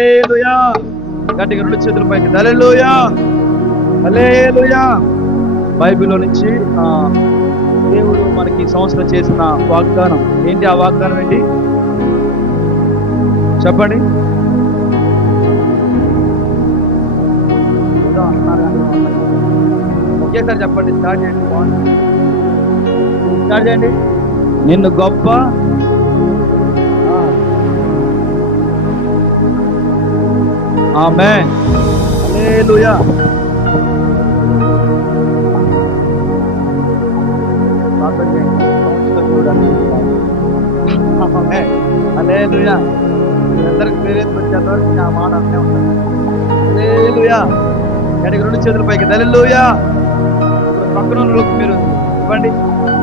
హల్లెలూయా. గట్టిగా రెండు చేతుల పైకి హల్లెలూయా హల్లెలూయా. బైబిల్లో నుంచి దేవుడు మనకి ఈ సంవత్సరం చేసిన వాగ్దానం ఏంటి? ఆ వాగ్దానం ఏంటి చెప్పండి. ఒకేసారి చెప్పండి. స్టార్ట్ చేయండి. నిన్ను గొప్ప ఆమేన్ హల్లెలూయా. హల్లెలూయా. అందరికి పేరెంట్ వచ్చేంతవరకు నా మాట అనే ఉంటాను. హల్లెలూయా. గట్టిగా రెండు చేతుల పైకి హల్లెలూయా. పక్కన లోకి మీరు ఇవ్వండి,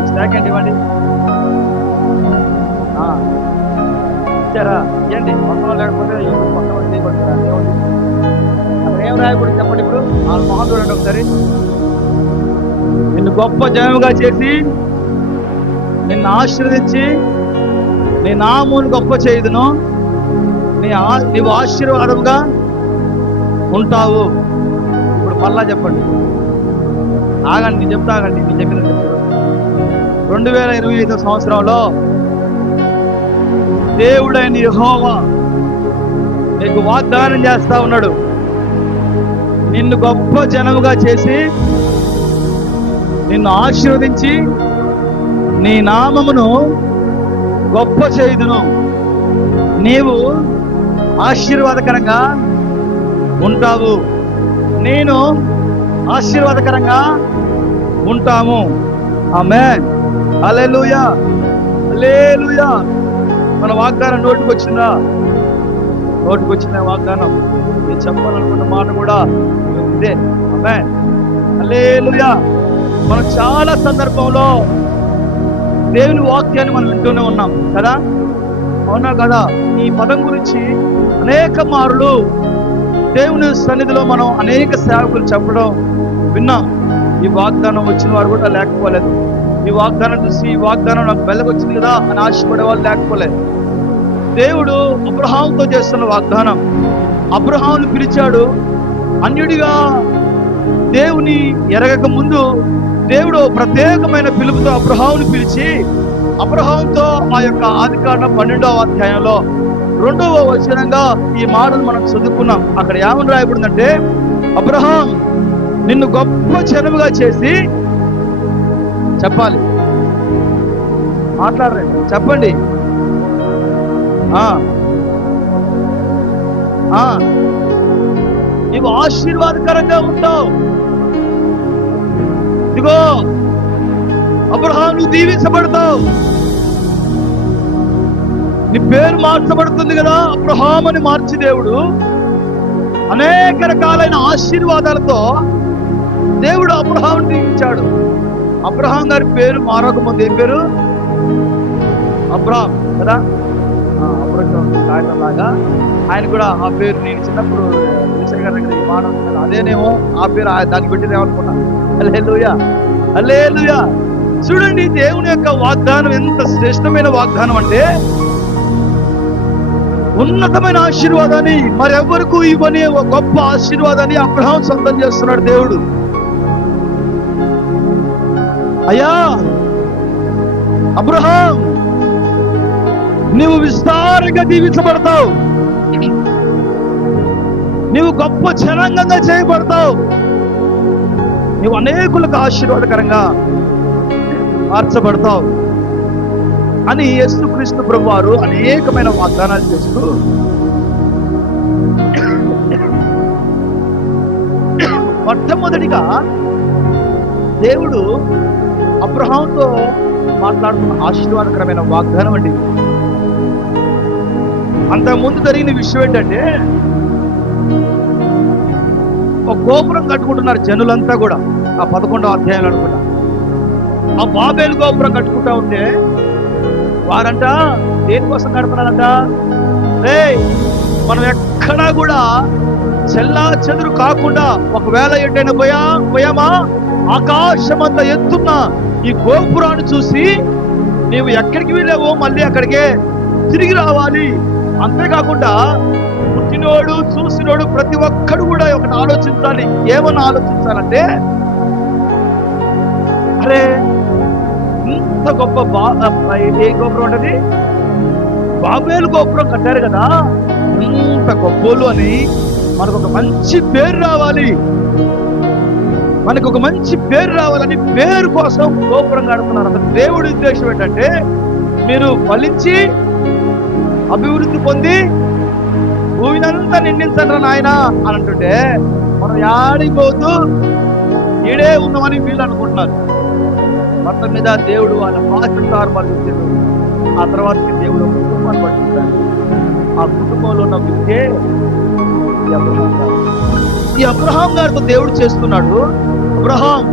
స్టాక్ అండి ఇవ్వండి. ఇచ్చారా? ఇవ్వండి. పక్కన లేకపోతే పక్కన చేయబడతారా? అక్కడ ఏం రాయకూడదు చెప్పండి. ఇప్పుడు ఆ మొహం చూడండి ఒకసారి. నిన్ను గొప్ప జనముగా చేసి నిన్ను ఆశీర్వదించి నీ నామమును గొప్ప చేయుదును, నీవు ఆశీర్వాదముగా ఉంటావు. ఇప్పుడు మళ్ళా చెప్పండి. ఆగండి, నేను చెప్తా ఆగండి. నేను చెప్పిన 2025 సంవత్సరంలో దేవుడైన యెహోవా నీకు వాగ్దానం చేస్తా ఉన్నాడు. నిన్ను గొప్ప జనముగా చేసి నిన్ను ఆశీర్వదించి నీ నామమును గొప్ప చేయుదును, నీవు ఆశీర్వాదకరంగా ఉంటావు, నేను ఆశీర్వాదకరంగా ఉంటాము. ఆమేన్ హల్లెలూయా హల్లెలూయా. మన వాగ్దానం నోటికి వచ్చిందా? నోటికి వచ్చిన వాగ్దానం నేను చెప్పాలనుకున్న మాట కూడా ఇదే. ఆమేన్ హల్లెలూయా. మనం చాలా సందర్భంలో దేవుని వాక్యాన్ని మనం వింటూనే ఉన్నాం కదా, అవునా కదా? ఈ పదం గురించి అనేక మారులు దేవుని సన్నిధిలో మనం అనేక సేవకులు చెప్పడం విన్నాం. ఈ వాగ్దానం వచ్చిన వారు కూడా లేకపోలేదు. ఈ వాగ్దానం చూసి ఈ వాగ్దానం నాకు వెళ్ళకొచ్చింది కదా అని ఆశపడే వాళ్ళు లేకపోలేదు. దేవుడు అబ్రహాముతో చేస్తున్న వాగ్దానం. అబ్రహామును పిలిచాడు అన్యుడిగా. దేవుని ఎరగక ముందు దేవుడు ప్రత్యేకమైన పిలుపుతో అబ్రహామును పిలిచి అబ్రహాముతో ఆ యొక్క ఆదికాండం 12వ అధ్యాయంలో 2వ వచనంగా ఈ మాటలు మనం చదువుకున్నాం. అక్కడ ఏమని రాయబడిందంటే, అబ్రహాం నిన్ను గొప్ప జనముగా చేసి, చెప్పాలి, మాట్లాడరండి, చెప్పండి. నీవు ఆశీర్వాదకరంగా ఉంటావు. ఇదిగో అబ్రహాం నువ్వు దీవించబడతావు. నీ పేరు మార్చబడుతుంది కదా. అబ్రహాం అని మార్చి దేవుడు అనేక రకాలైన ఆశీర్వాదాలతో దేవుడు అబ్రహాంని దీవించాడు. అబ్రహాం గారి పేరు మారకముందు ఏం పేరు? అబ్రహాం కదా. అబ్రహాం కాయలాగా ఆయన కూడా ఆ పేరు నేను చిన్నప్పుడు గారి దగ్గర మానవ అదేనేమో ఆ పేరు దానికి పెట్టిదేమనుకున్నా. హల్లెలూయా హల్లెలూయా. చూడండి, దేవుని యొక్క వాగ్దానం ఎంత శ్రేష్టమైన వాగ్దానం అంటే, ఉన్నతమైన ఆశీర్వాదాన్ని మరెవరికి ఇవ్వని గొప్ప ఆశీర్వాదాన్ని అబ్రహాం సొంతం చేస్తున్నాడు దేవుడు. అయ్యా అబ్రహాం, నీవు విస్తారంగా దీవించబడతావు, నీవు గొప్ప జనాంగంగా చేయబడతావు, నీవు అనేకులకు ఆశీర్వాదకరంగా మార్చబడతావు అని యేసుక్రీస్తు ప్రభువారు అనేకమైన వాగ్దానాలు చేస్తూ మొట్టమొదటిగా దేవుడు అబ్రహాంతో మాట్లాడుతున్న ఆశీర్వాదకరమైన వాగ్దానం అండి. అంతకుముందు జరిగిన విషయం ఏంటంటే, ఒక గోపురం కట్టుకుంటున్నారు జనులంతా కూడా. ఆ 11వ అధ్యాయంలో అనుకుంటా ఆ బాబేలు గోపురం కట్టుకుంటా ఉంటే వారంట దేనికోసం కడుతున్నారంట? మనం ఎక్కడా కూడా చెల్లా చెదురు కాకుండా, ఒకవేళ ఎటైనా పోయామా ఆకాశమంత ఎత్తున్న ఈ గోపురాన్ని చూసి నీవు ఎక్కడికి వెళ్ళావో మళ్ళీ అక్కడికే తిరిగి రావాలి. అంతేకాకుండా పుట్టిన వినినోడు చూసినోడు ప్రతి ఒక్కడు కూడా ఒకటి ఆలోచించాలి. ఏమన్నా ఆలోచించాలంటే, అరే ఇంత గొప్ప ఏ గోపురం ఉంటది, బాబేలు గోపురం కట్టారు కదా, ఇంత గొప్పలు అని మనకు ఒక మంచి పేరు రావాలి, మనకు ఒక మంచి పేరు రావాలని పేరు కోసం గోపురం కడుతున్నారు. అసలు దేవుడి ఉద్దేశం ఏంటంటే, మీరు ఫలించి అభివృద్ధి పొంది భూమినంతా నిండించండి నాయన అని అంటుంటే, మనం యాడిపోతూ ఈడే ఉన్నామని వీళ్ళు అనుకుంటున్నారు. మొత్తం మీద దేవుడు వాళ్ళ భాషను తారుమార్చాడు. ఆ తర్వాత దేవుడు కుటుంబాన్ని పట్టుకుంటాడు. ఆ కుటుంబంలో ఉన్న వ్యక్తే ఈ అబ్రహాం గారితో దేవుడు చేస్తున్నాడు. అబ్రహాం,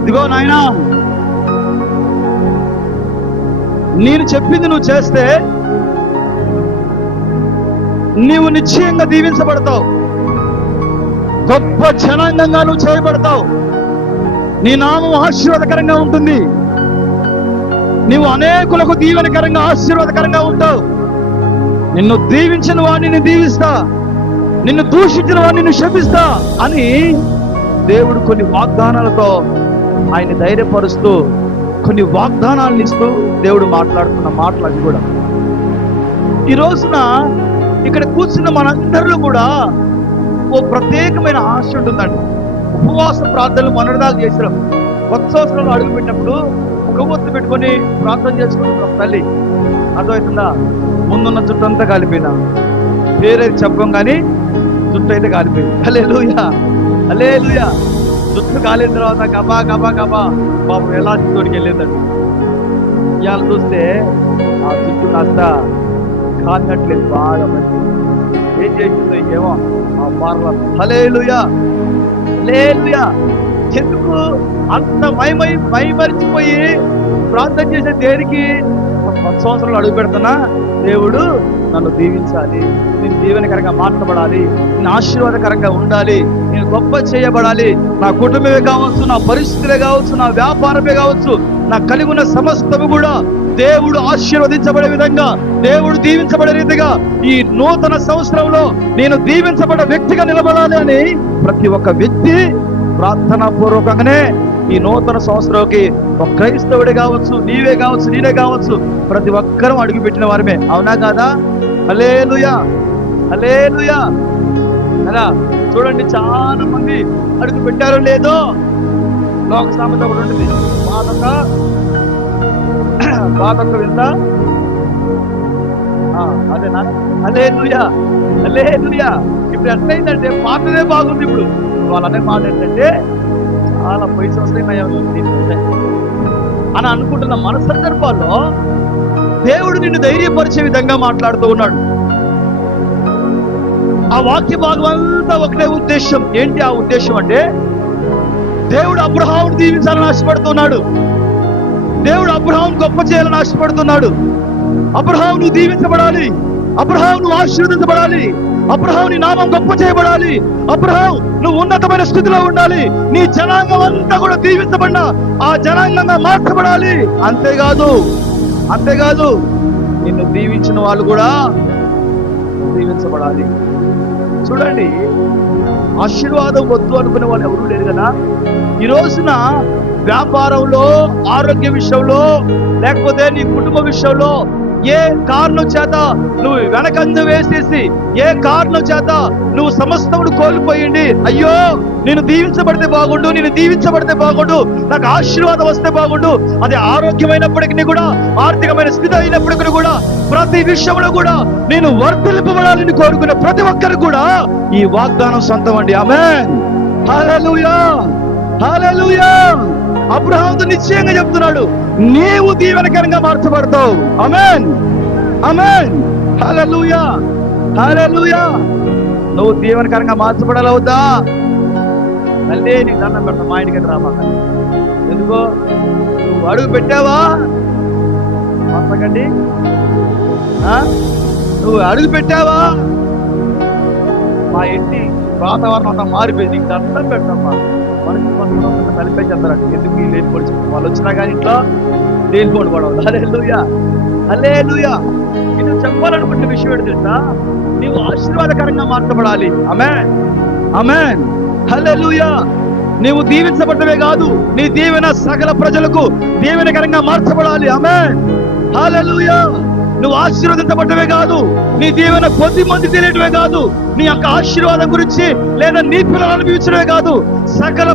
ఇదిగో నాయనా, నేను చెప్పింది నువ్వు చేస్తే నీవు నిశ్చయంగా దీవించబడతావు, గొప్ప జనాంగంగా నువ్వు చేయబడతావు, నీ నామం ఆశీర్వాదకరంగా ఉంటుంది, నీవు అనేకులకు దీవెనకరంగా ఆశీర్వాదకరంగా ఉంటావు, నిన్ను దీవించిన వాడిని నేను దీవిస్తా, నిన్ను దూషించిన వాడిని నేను శపిస్తా అని దేవుడు కొన్ని వాగ్దానాలతో ఆయన ధైర్యపరుస్తూ, కొన్ని వాగ్దానాలను ఇస్తూ దేవుడు మాట్లాడుతున్న మాటలు అవి కూడా. ఈ రోజున ఇక్కడ కూర్చున్న మనందరిలో కూడా ఓ ప్రత్యేకమైన ఆశ ఉంటుందండి. ఉపవాస ప్రార్థనలు మొన్నటిదాకా చేసినాం. కొత్త సంవత్సరంలో అడుగు పెట్టినప్పుడు కొవ్వొత్తు పెట్టుకొని ప్రార్థన చేసుకుంటున్నాం. తల్లి అర్థమవుతుందా? ముందున్న జుట్టు అంతా కాలిపోయినా, పేరైతే చెప్పం కానీ జుట్టు అయితే కాలిపోయింది. హల్లెలూయా, హల్లెలూయా. జుట్టు కాలిన తర్వాత గబా గబా గబా బాబు ఎలా తోడికి వెళ్ళేదండి. ఇవాళ చూస్తే ఆ జుట్టు కాస్త కాలినట్లేదు, బాగా మంచి ఏం చేస్తుందో ఏమో ఆ పార్లర్. హల్లెలూయా, హల్లెలూయా. ఎందుకు అంత మైమరిచిపోయి ప్రార్థన చేసే దేనికి? 10 సంవత్సరాలు అడుగు పెడుతున్నా, దేవుడు నన్ను దీవించాలి, నేను దీవెనకరంగా మార్చబడాలి, నేను ఆశీర్వాదకరంగా ఉండాలి, నేను గొప్ప చేయబడాలి, నా కుటుంబమే కావచ్చు, నా పరిస్థితులే కావచ్చు, నా వ్యాపారమే కావచ్చు, నా కలిగి ఉన్న సమస్తము కూడా దేవుడు ఆశీర్వదించబడే విధంగా, దేవుడు దీవించబడే రీతిగా ఈ నూతన సంవత్సరంలో నేను దీవించబడే వ్యక్తిగా నిలబడాలి అని ప్రతి ఒక్క వ్యక్తి ప్రార్థనా పూర్వకంగానే ఈ నూతన సంవత్సరంకి ఒక క్రైస్తవుడే కావచ్చు, నీవే కావచ్చు, నేనే కావచ్చు, ప్రతి ఒక్కరం అడుగు పెట్టిన వారమే. అవునా కాదా? హల్లెలూయా, హల్లెలూయా. కదా చూడండి, చాలా మంది అడుగు పెట్టారో లేదో లోక సామెత ఒకటి ఉంటుంది, బాధొక్క వింత. అదేనా? హల్లెలూయా, హల్లెలూయా. ఇప్పుడు ఎట్లయిందంటే పాతదే బాగుంది. ఇప్పుడు వాళ్ళు అనే మాట ఏంటంటే, చాలా పైసలు వస్తాయి అని అనుకుంటున్న మన సందర్భాల్లో దేవుడు నిన్ను ధైర్యపరిచే విధంగా మాట్లాడుతూ ఉన్నాడు. ఆ వాక్య భాగం అంతా ఒకటే ఉద్దేశం. ఏంటి ఆ ఉద్దేశం అంటే, దేవుడు అబ్రహామును దీవించాలని ఆశపడుతున్నాడు, దేవుడు అబ్రహామును గొప్ప చేయాలని ఆశపడుతున్నాడు. అబ్రహాము నువ్వు దీవించబడాలి, అబ్రహాము నువ్వు ఆశీర్వదించబడాలి, అబ్రహాము నీ నామం గొప్ప చేయబడాలి, అబ్రహాము నువ్వు ఉన్నతమైన స్థితిలో ఉండాలి, నీ జనాంగం అంతా కూడా దీవించబడిన ఆ జనాంగంగా మార్చబడాలి. అంతేకాదు నిన్ను దీవించిన వాళ్ళు కూడా దీవించబడాలి. చూడండి, ఆశీర్వాదం వద్దు అనుకునే వాళ్ళు ఎవరు లేరు కదా. ఈ రోజున వ్యాపారంలో, ఆరోగ్య విషయంలో, లేకపోతే నీ కుటుంబ విషయంలో ఏ కారణం చేత నువ్వు వెనకంజ వేసేసి, ఏ కారణం చేత నువ్వు సమస్తమును కోల్పోయింది, అయ్యో నేను దీవించబడితే బాగుండు, నేను దీవించబడితే బాగుండు, నాకు ఆశీర్వాదం వస్తే బాగుండు, అది ఆరోగ్యమైనప్పటికీ కూడా, ఆర్థికమైన స్థితి అయినప్పటికీ కూడా, ప్రతి విషయంలో కూడా నేను వర్ధిల్లింపబడాలని కోరుకునే ప్రతి ఒక్కరు కూడా ఈ వాగ్దానం సొంతం అండి. ఆమేన్, హల్లెలూయా, హల్లెలూయా. అబ్రహాముతో నిశ్చయంగా చెప్తున్నాడు, నీవు దీవెనకరంగా మార్చబడతావు. ఆమేన్, ఆమేన్, హల్లెలూయా, హల్లెలూయా. నువ్వు దీవెనకరంగా మార్చబడాలి. అవుతా మళ్ళీ నీకు దండం పెడతా, మా ఇంటికి రామాక. ఎందుకో నువ్వు అడుగు పెట్టావా మార్చకండి, నువ్వు అడుగు పెట్టావా మా ఇంటి వాతావరణం అంతా మారిపోయింది, నీకు దండం పెడతామా. మనిషి కొంతమంది కలిపేసేస్తారండి, ఎందుకు ఈ లేని పొడి వాళ్ళు వచ్చినా కానీ ఇంట్లో లేనిపోడు పడవద్దు. హల్లెలూయా, హల్లెలూయా. నేను చెప్పాలనుకుంటే విషయం ఏంటి తెలుసా? మార్చబడాలి. ఆమేన్, ఆమేన్, హల్లెలూయా. నీవు దీవించబడమే కాదు, నీ దీవెన సకల ప్రజలకు దీవెనకరంగా మార్చబడాలి. ఆమేన్, హల్లెలూయా. నువ్వు ఆశీర్వదించబడమే కాదు, నీ దీవెన కొద్ది మంది తెలియటమే కాదు, నీ యొక్క ఆశీర్వాదం గురించి లేదా నీ పిల్లలు అనుభవించడమే కాదు, సకల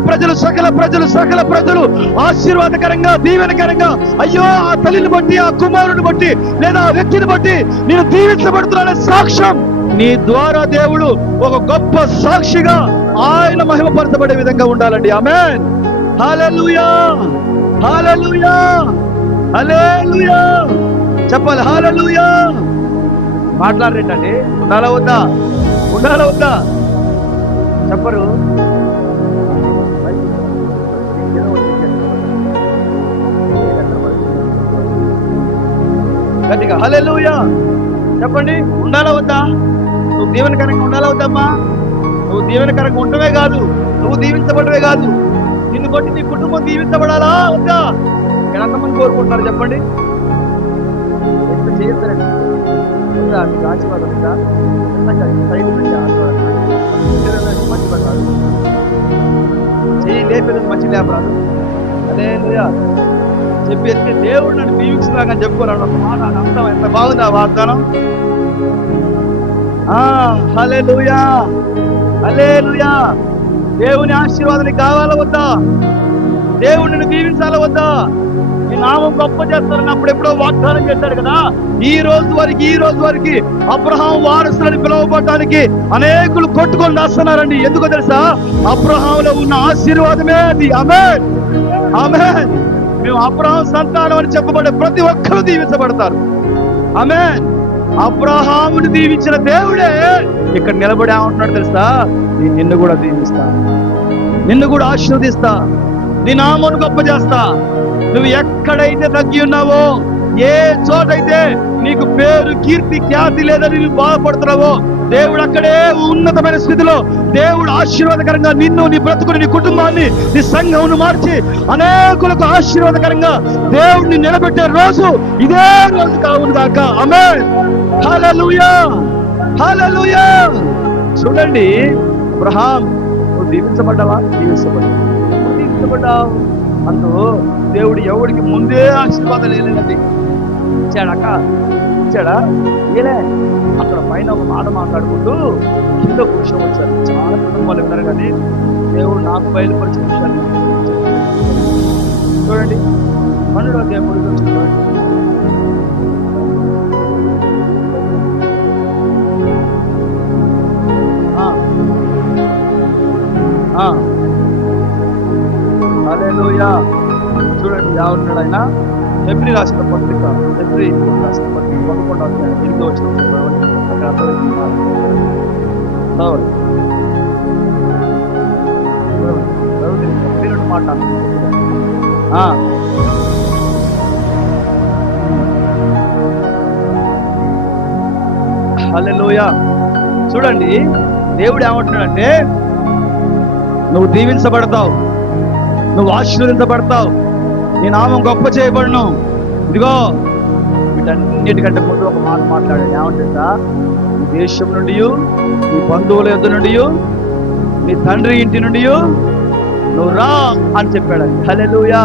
ప్రజలు ఆశీర్వాదకరంగా దీవెనకరంగా, అయ్యో ఆ తల్లిని బట్టి, ఆ కుమారుని బట్టి లేదా ఆ వ్యక్తిని బట్టి నేను దీవించబడుతున్నానే సాక్ష్యం నీ ద్వారా దేవుడు ఒక గొప్ప సాక్షిగా ఆయన మహిమపరచబడే విధంగా ఉండాలండి. ఆమేన్, హల్లెలూయా, హల్లెలూయా, హల్లెలూయా. చెప్పాలి హల్లెలూయా. మాట్లాడరేంటండి? ఉండాలా వద్దా? ఉండాలా వద్దా? చెప్పరు. గట్టిగా హల్లెలూయా చెప్పండి. ఉండాలా వద్దా? నువ్వు దీవెనకరంగా ఉండాలా వద్దమ్మా? నువ్వు దీవెనకరంగా ఉండటమే కాదు, నువ్వు దీవించబడమే కాదు, నిన్ను బట్టి నీ కుటుంబం దీవించబడాలా వద్దా? ఇక్కడ ఎంతమంది కోరుకుంటున్నారు చెప్పండి? ఎంత చేయొద్దండి. మీకు ఆశీర్వాదం ఉందా? సైడ్ పెట్టి మంచి పడాలి, చేయి లేపేది మంచి లేపరాదు. అదే చెప్పేస్తే దేవుడు నన్ను దీవించలాగా చెప్పుకోరాడు ఒక మాట. అంతా ఎంత బాగుంది ఆ వాగ్దానం. హల్లెలూయా, హల్లెలూయా. దేవుని ఆశీర్వాదానికి కావాలా వద్దా? దేవుడిని దీవించాలా వద్దా? ఈ నామం గొప్ప చేస్తారని అప్పుడెప్పుడో వాగ్దానం చేశాడు కదా. ఈ రోజు వరకు అబ్రహాం వారసులని పిలువబడటానికి అనేకులు కొట్టుకొని రాస్తున్నారండి. ఎందుకో తెలుసా? అబ్రహాంలో ఉన్న ఆశీర్వాదమే అది. ఆమేన్, ఆమేన్. మేము అబ్రహాం సంతానం అని చెప్పబడే ప్రతి ఒక్కరూ దీవించబడతారు. ఆమేన్. అబ్రహాముని దీవించిన దేవుడే ఇక్కడ నిలబడి ఏమంటున్నాడు తెలుసా? నిన్ను కూడా దీవిస్తా, నిన్ను కూడా ఆశీర్వదిస్తా, నీ నామను గొప్ప చేస్తా. నువ్వు ఎక్కడైతే తగ్గి ఉన్నావో, ఏ చోటైతే నీకు పేరు కీర్తి ఖ్యాతి లేదని నువ్వు బాధపడుతున్నావో, దేవుడు అక్కడే ఉన్నతమైన స్థితిలో దేవుడు ఆశీర్వాదకరంగా నిన్ను, నీ బ్రతుకుని, నీ కుటుంబాన్ని, నీ సంఘమును మార్చి అనేకులకు ఆశీర్వాదకరంగా దేవుడిని నిలబెట్టే రోజు ఇదే రోజు కావును గాక. ఆమేన్, హల్లెలూయా, హల్లెలూయా. చూడండి, అబ్రహాం నువ్వు దీవించబడ్డావా? దీవించబడ్డావు. అందులో దేవుడు ఎవడికి ముందే ఆశీర్వాదాలు లేదండి. ఇచ్చాడక్క, ఇచ్చాడా? ఏలే. అక్కడ పైన ఒక మాట మాట్లాడుకుంటూ కింద విషయం వచ్చారు. చాలా కుటుంబాలు విన్నారు కానీ దేవుడు నాకు బయలుపరిచిన విషయాలు చూడండి. 12వ అధ్యాయం చూడండి. హల్లెలూయా. చూడండి ఎవరున్నాడు ఆయన? హెబ్రీ రాసిన పత్రిక, హెబ్రీ రాసిన పత్రిక 11వ అధ్యాయం 8వ వచనం అక్కడ మాట. హల్లెలూయా. చూడండి, దేవుడు ఏమంటున్నాడంటే నువ్వు దీవించబడతావు, నువ్వు ఆశీర్వదించబడతావు, నీ నామం గొప్ప చేయబడును. ఇదిగో వీటన్నిటికంటే ముందు ఒక మాట మాట్లాడాడు. ఏమంటుందా? నీ దేశం నుండి, నీ బంధువుల యొద్ద నుండి, నీ తండ్రి ఇంటి నుండి నువ్వు రా అని చెప్పాడు. హల్లెలూయా.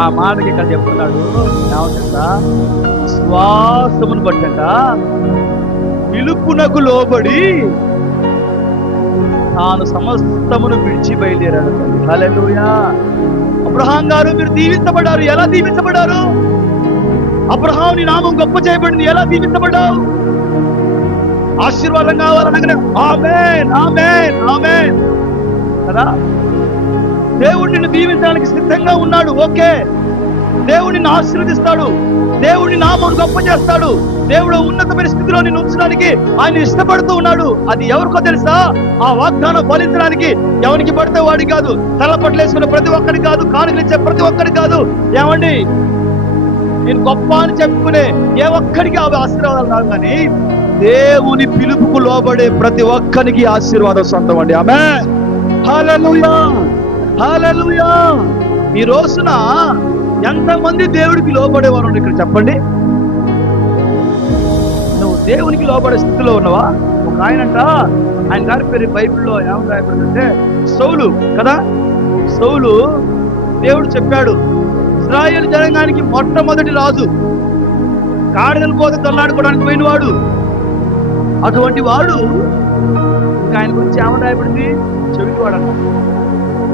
ఆ మాటకి ఇక్కడ చెప్తున్నాడు. ఏమంటుందా? విశ్వాసమును బట్టంట పిలుపునకు లోబడి తాను సమస్తమును విడిచి బయలుదేరాడు. హల్లెలూయా. అబ్రహాం గారు మీరు దీవించబడ్డారు. ఎలా దీవించబడ్డారు? అబ్రహాం నీ నామం గొప్ప చేయబడింది. ఎలా దీవించబడ్డావు? ఆశీర్వాదం కావాలనగానే ఆమేన్, ఆమేన్, ఆమేన్ కదా. దేవుడు నిన్ను దీవించడానికి సిద్ధంగా ఉన్నాడు. ఓకే, దేవుడు నిన్ను ఆశీర్వదిస్తాడు, దేవుడిని నామం గొప్ప చేస్తాడు, దేవుడు ఉన్నతమైన స్థితిలో నిన్ను ఉంచడానికి ఆయన ఇష్టపడుతూ ఉన్నాడు. అది ఎవరికో తెలుసా? ఆ వాగ్దానం ఫలించడానికి ఎవరికి పడితే వాడి కాదు, తలపట్లేసుకునే ప్రతి ఒక్కడి కాదు, కానుకలు ఇచ్చే ప్రతి ఒక్కడి కాదు. ఏమండి, నేను గొప్ప అని చెప్పుకునే ఏ ఒక్కడికి ఆ ఆశీర్వాదాలు రాదు, కానీ దేవుని పిలుపుకు లోబడే ప్రతి ఒక్కరికి ఆశీర్వాదం సొంతం అండి. ఆమేన్, హల్లెలూయా, హల్లెలూయా. ఈ రోజున ఎంతమంది దేవుడికి లోబడేవారు ఇక్కడ చెప్పండి? నువ్వు దేవునికి లోబడే స్థితిలో ఉన్నావా? ఒక ఆయనంట, ఆయన గారి పేరు బైబిల్లో ఏమని రాయబడిందంటే సౌలు కదా. సౌలు దేవుడు చెప్పాడు ఇశ్రాయేలు జనాంగానికి మొట్టమొదటి రాజు, గాడిదల పోతే తొల్లాడుకోవడానికి పోయిన వాడు. అటువంటి వాడు ఇంకా ఆయన గురించి ఏమని రాయబడింది? చెవిటివాడు అంట.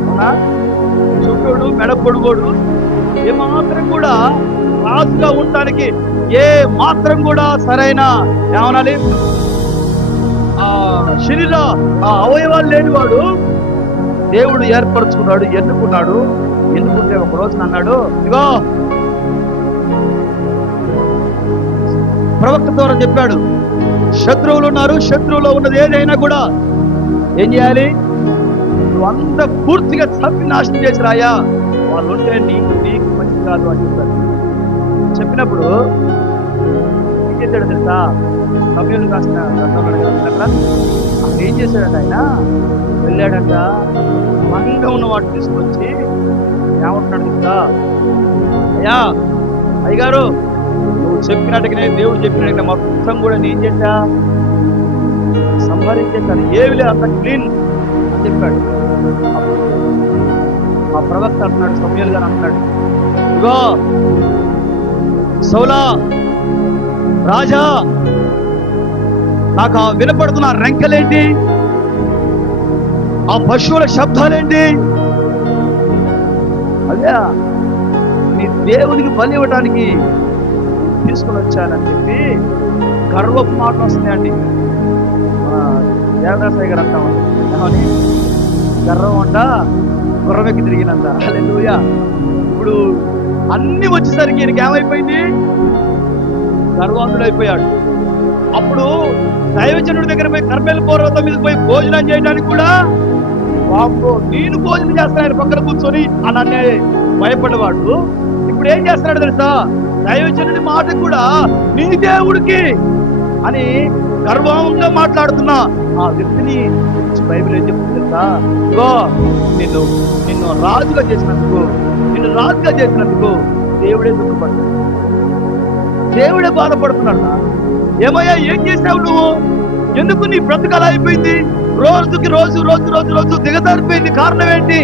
అవునా? చెవిటోడు, మెడ పొడుగోడు, ఏమాత్రం కూడా రాజుగా ఉండటానికి ఏ మాత్రం కూడా సరైన ఏమనాలి శరీర అవయవాలు లేనివాడు దేవుడు ఏర్పరచుకున్నాడు, ఎన్నుకున్నాడు. ఎన్నుకుంటే ఒక రోజున అన్నాడు, ఇగో ప్రవక్త ద్వారా చెప్పాడు, శత్రువులు ఉన్నారు, శత్రువులో ఉన్నది ఏదైనా కూడా ఏం చేయాలి? నువ్వు అంత పూర్తిగా చంపి నాశనం చేసి రాయా, వాళ్ళు ఉంటే నీకు మంచిది కాదు అని చెప్పారు. చెప్పినప్పుడు ఏం చేశాడు తెలుసా? సమయంలో రాసిన గ్రంథంలో అక్కడ ఏం చేశాడంట, ఆయన వెళ్ళాడంట, మంగా ఉన్న వాటిని తీసుకొచ్చి ఏమంటున్నాడు తెలుసా? అయ్యా అయ్యగారు, నువ్వు చెప్పినట్టుగానే దేవుడు చెప్పినట్టుగా మొత్తం కూడా నేను చేశా, సంహరించేశాను, ఏమి లేదు, అంత క్లీన్ అని చెప్పాడు. ఆ ప్రవక్త అంటున్నాడు, సమయలు గారు అంటున్నాడు, ఇగో సౌలా రాజా, నాకు వినపడుతున్న రెంకలేంటి, ఆ పశువుల శబ్దాలేంటి? అదే నీ దేవునికి బలి ఇవ్వటానికి తీసుకుని వచ్చానని చెప్పి గర్వపు మాటలు వస్తున్నాయండి. దేవదాసాయి గారు అంటామండి, ఏమని? గర్వం అంట గుర్రమెక్కి తిరిగినంత. హల్లెలూయా. ఇప్పుడు అన్ని వచ్చేసరికి ఈయనకి ఏమైపోయింది? గర్వాంతుడైపోయాడు. అప్పుడు దైవజనుడి దగ్గర పోయి కర్మేలు పర్వతం మీద పోయి భోజనం చేయడానికి కూడా బాబు నేను భోజనం చేస్తాను పక్కన కూర్చొని అని భయపడేవాడు ఇప్పుడు ఏం చేస్తున్నాడు తెలుసా? దైవజనుడి మాట కూడా నీ దేవుడికి అని గర్వంగా మాట్లాడుతున్నా ఆ వ్యక్తిని బైబిల్ ఏం చెప్తుంది తెలుసా? ఇగో నిన్ను రాజుగా చేసినందుకు దేవుడే దుఃఖపడుతున్నాడు, దేవుడే బాధపడుతున్నాడు. ఏమయ్యా, ఏం చేసావు నువ్వు? ఎందుకు నీ బ్రతుకు అలా అయిపోయింది? రోజుకి రోజు దిగజారిపోయింది. కారణం ఏంటి?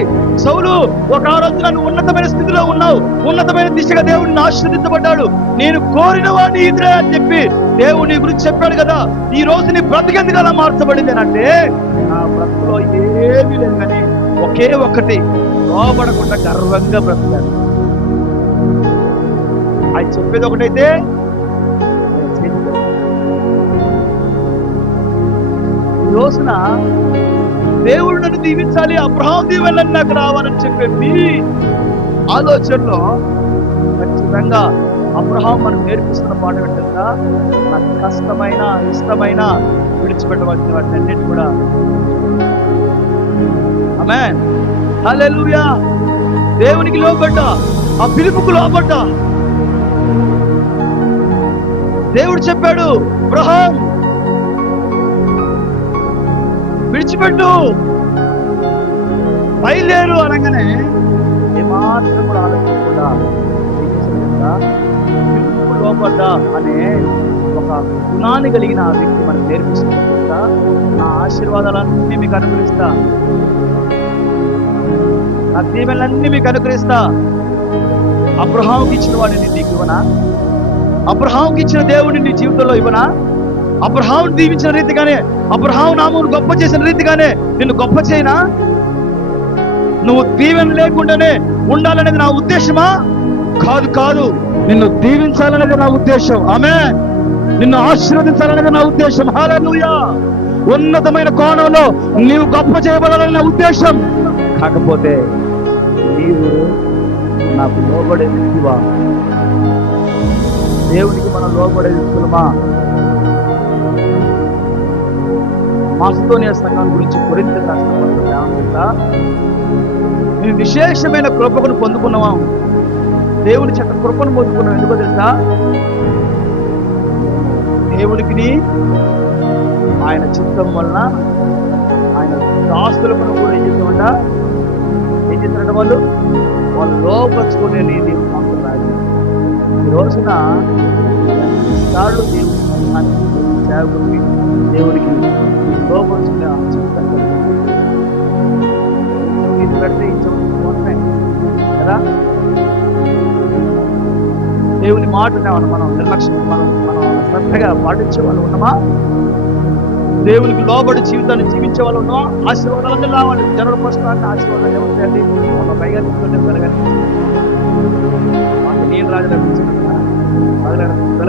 సౌలు ఒక రోజు నన్ను ఉన్నతమైన స్థితిలో ఉన్నావు, ఉన్నతమైన దిశగా దేవుడిని ఆశీర్వదించబడ్డాడు, నేను కోరిన వాడిని ఇదిరే అని చెప్పి దేవుడు నీ గురించి చెప్పాడు కదా. ఈ రోజు నీ బ్రతికెందుకు అలా మార్చబడింది అంటే, నా బ్రతుకులో ఏమీ లేదు కానీ ఒకే ఒక్కటి, లోబడకుండా గర్వంగా బ్రతికాడు. ఆయన చెప్పేది ఒకటైతే ఈ రోజున దేవుడు నన్ను దీవించాలి, అబ్రహాం దీవెనలన్నీ నాకు రావాలని చెప్పే మీ ఆలోచనలో ఖచ్చితంగా అబ్రహాం మనకు నేర్పిస్తున్న పాట ఏంటంటే, నాకు కష్టమైన ఇష్టమైన విడిచిపెట్టవలసిన వాటిని అన్నిటి కూడా. ఆమేన్, హల్లెలూయా. దేవునికి లోబడ్డా, ఆ పిలుపుకు లోబడ్డా. దేవుడు చెప్పాడు, అబ్రహాం విడిచిపెట్టు, బయలుదేరు అనగానే ఏమాత్రం కూడా ఆలోచించకుండా పిలుపుకు లోబడ్డా అనే ఒక గుణాన్ని కలిగిన ఆ వ్యక్తి మనకు నేర్పిస్తుంది. నా ఆశీర్వాదాలన్నీ మీకు అనుగ్రహిస్తా, నా దీవెనలన్నీ మీకు అనుగ్రహిస్తా. అబ్రహాంకి ఇచ్చిన వాడిని నీకు ఇవ్వనా? అబ్రహాంకి ఇచ్చిన దేవుడిని నీ జీవితంలో ఇవ్వనా? అబ్రహాం దీవించిన రీతిగానే, అబ్రహాం నామమును గొప్ప చేసిన రీతిగానే నిన్ను గొప్ప చేయనా? నువ్వు దీవెన లేకుండానే ఉండాలనేది నా ఉద్దేశమా? కాదు, నిన్ను దీవించాలనేది నా ఉద్దేశం. ఆమేన్. నిన్ను ఆశీర్వదించాలనేది నా ఉద్దేశం. హల్లెలూయా. ఉన్నతమైన కోణంలో నీవు గొప్ప చేయబడాలని నా ఉద్దేశం. కాకపోతే నీవు నాకు లోబడే వ్యక్తివా? దేవునికి మనం లోబడే వ్యక్తులమా? మాసిదోనియా సంఘం గురించి కొరింథీ రాసిన పత్రిక ఏమంటుందా? మేము విశేషమైన కృపను పొందుకున్నాము, దేవుని చేత కృపను పొందుకున్నాం. ఎందుకో తెలుసా? దేవునికి ఆయన చిత్తం వలన ఆయన దాసులకు కూడా ఏం చేస్తారంటే వాళ్ళు లోపరుచుకునే నీతి మాకున్నారు. ఈ రోజున సార్లు దేవుడికి మాటని మనం నిర్లక్ష్యం మనం శ్రద్ధగా పాటించే వాళ్ళు ఉన్నామా? దేవునికి లోబడి జీవితాన్ని జీవించే వాళ్ళు ఉన్నామా? ఆశీర్వాదాలన్నీ రావాలి. జనరల్ పుస్తకాన్ని ఆశీర్వాదాలు ఎవరు చేయాలి? ఒక పైగా తీసుకుంటారు కానీ మాకు నేను రాజుగారు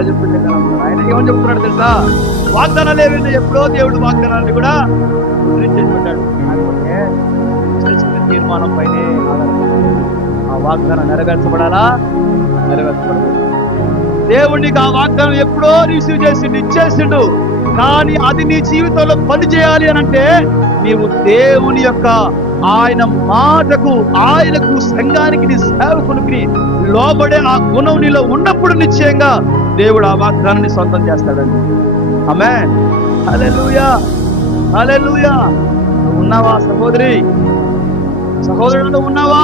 చెప్తుంటే ఆయన ఏమని చెప్తున్నాడు తెలుసా? వాగ్దానాలు ఏమైనా ఎప్పుడో దేవుడు వాగ్దానాన్ని కూడా చేసి పెట్టాడు. కాకపోతే చేసిన తీర్మానం పైనే ఆ వాగ్దానం నెరవేర్చబడాలా? నెరవేర్చబడాలి. దేవుడికి ఆ వాగ్దానం ఎప్పుడో రిసీవ్ చేసిండు, ఇచ్చేసిండు. కానీ అది నీ జీవితంలో పని చేయాలి అని అంటే నీవు దేవుని యొక్క ఆయన మాటకు, ఆయనకు, సంఘానికి, నీ సేవకునికి లోబడే ఆ గుణం నీలో ఉన్నప్పుడు నిశ్చయంగా దేవుడు ఆ వాగ్దానాన్ని సొంతం చేస్తాడండి. ఆమేన్. హల్లెలూయా, హల్లెలూయా. నువ్వు ఉన్నావా సహోదరి, సహోదరుడు ఉన్నావా?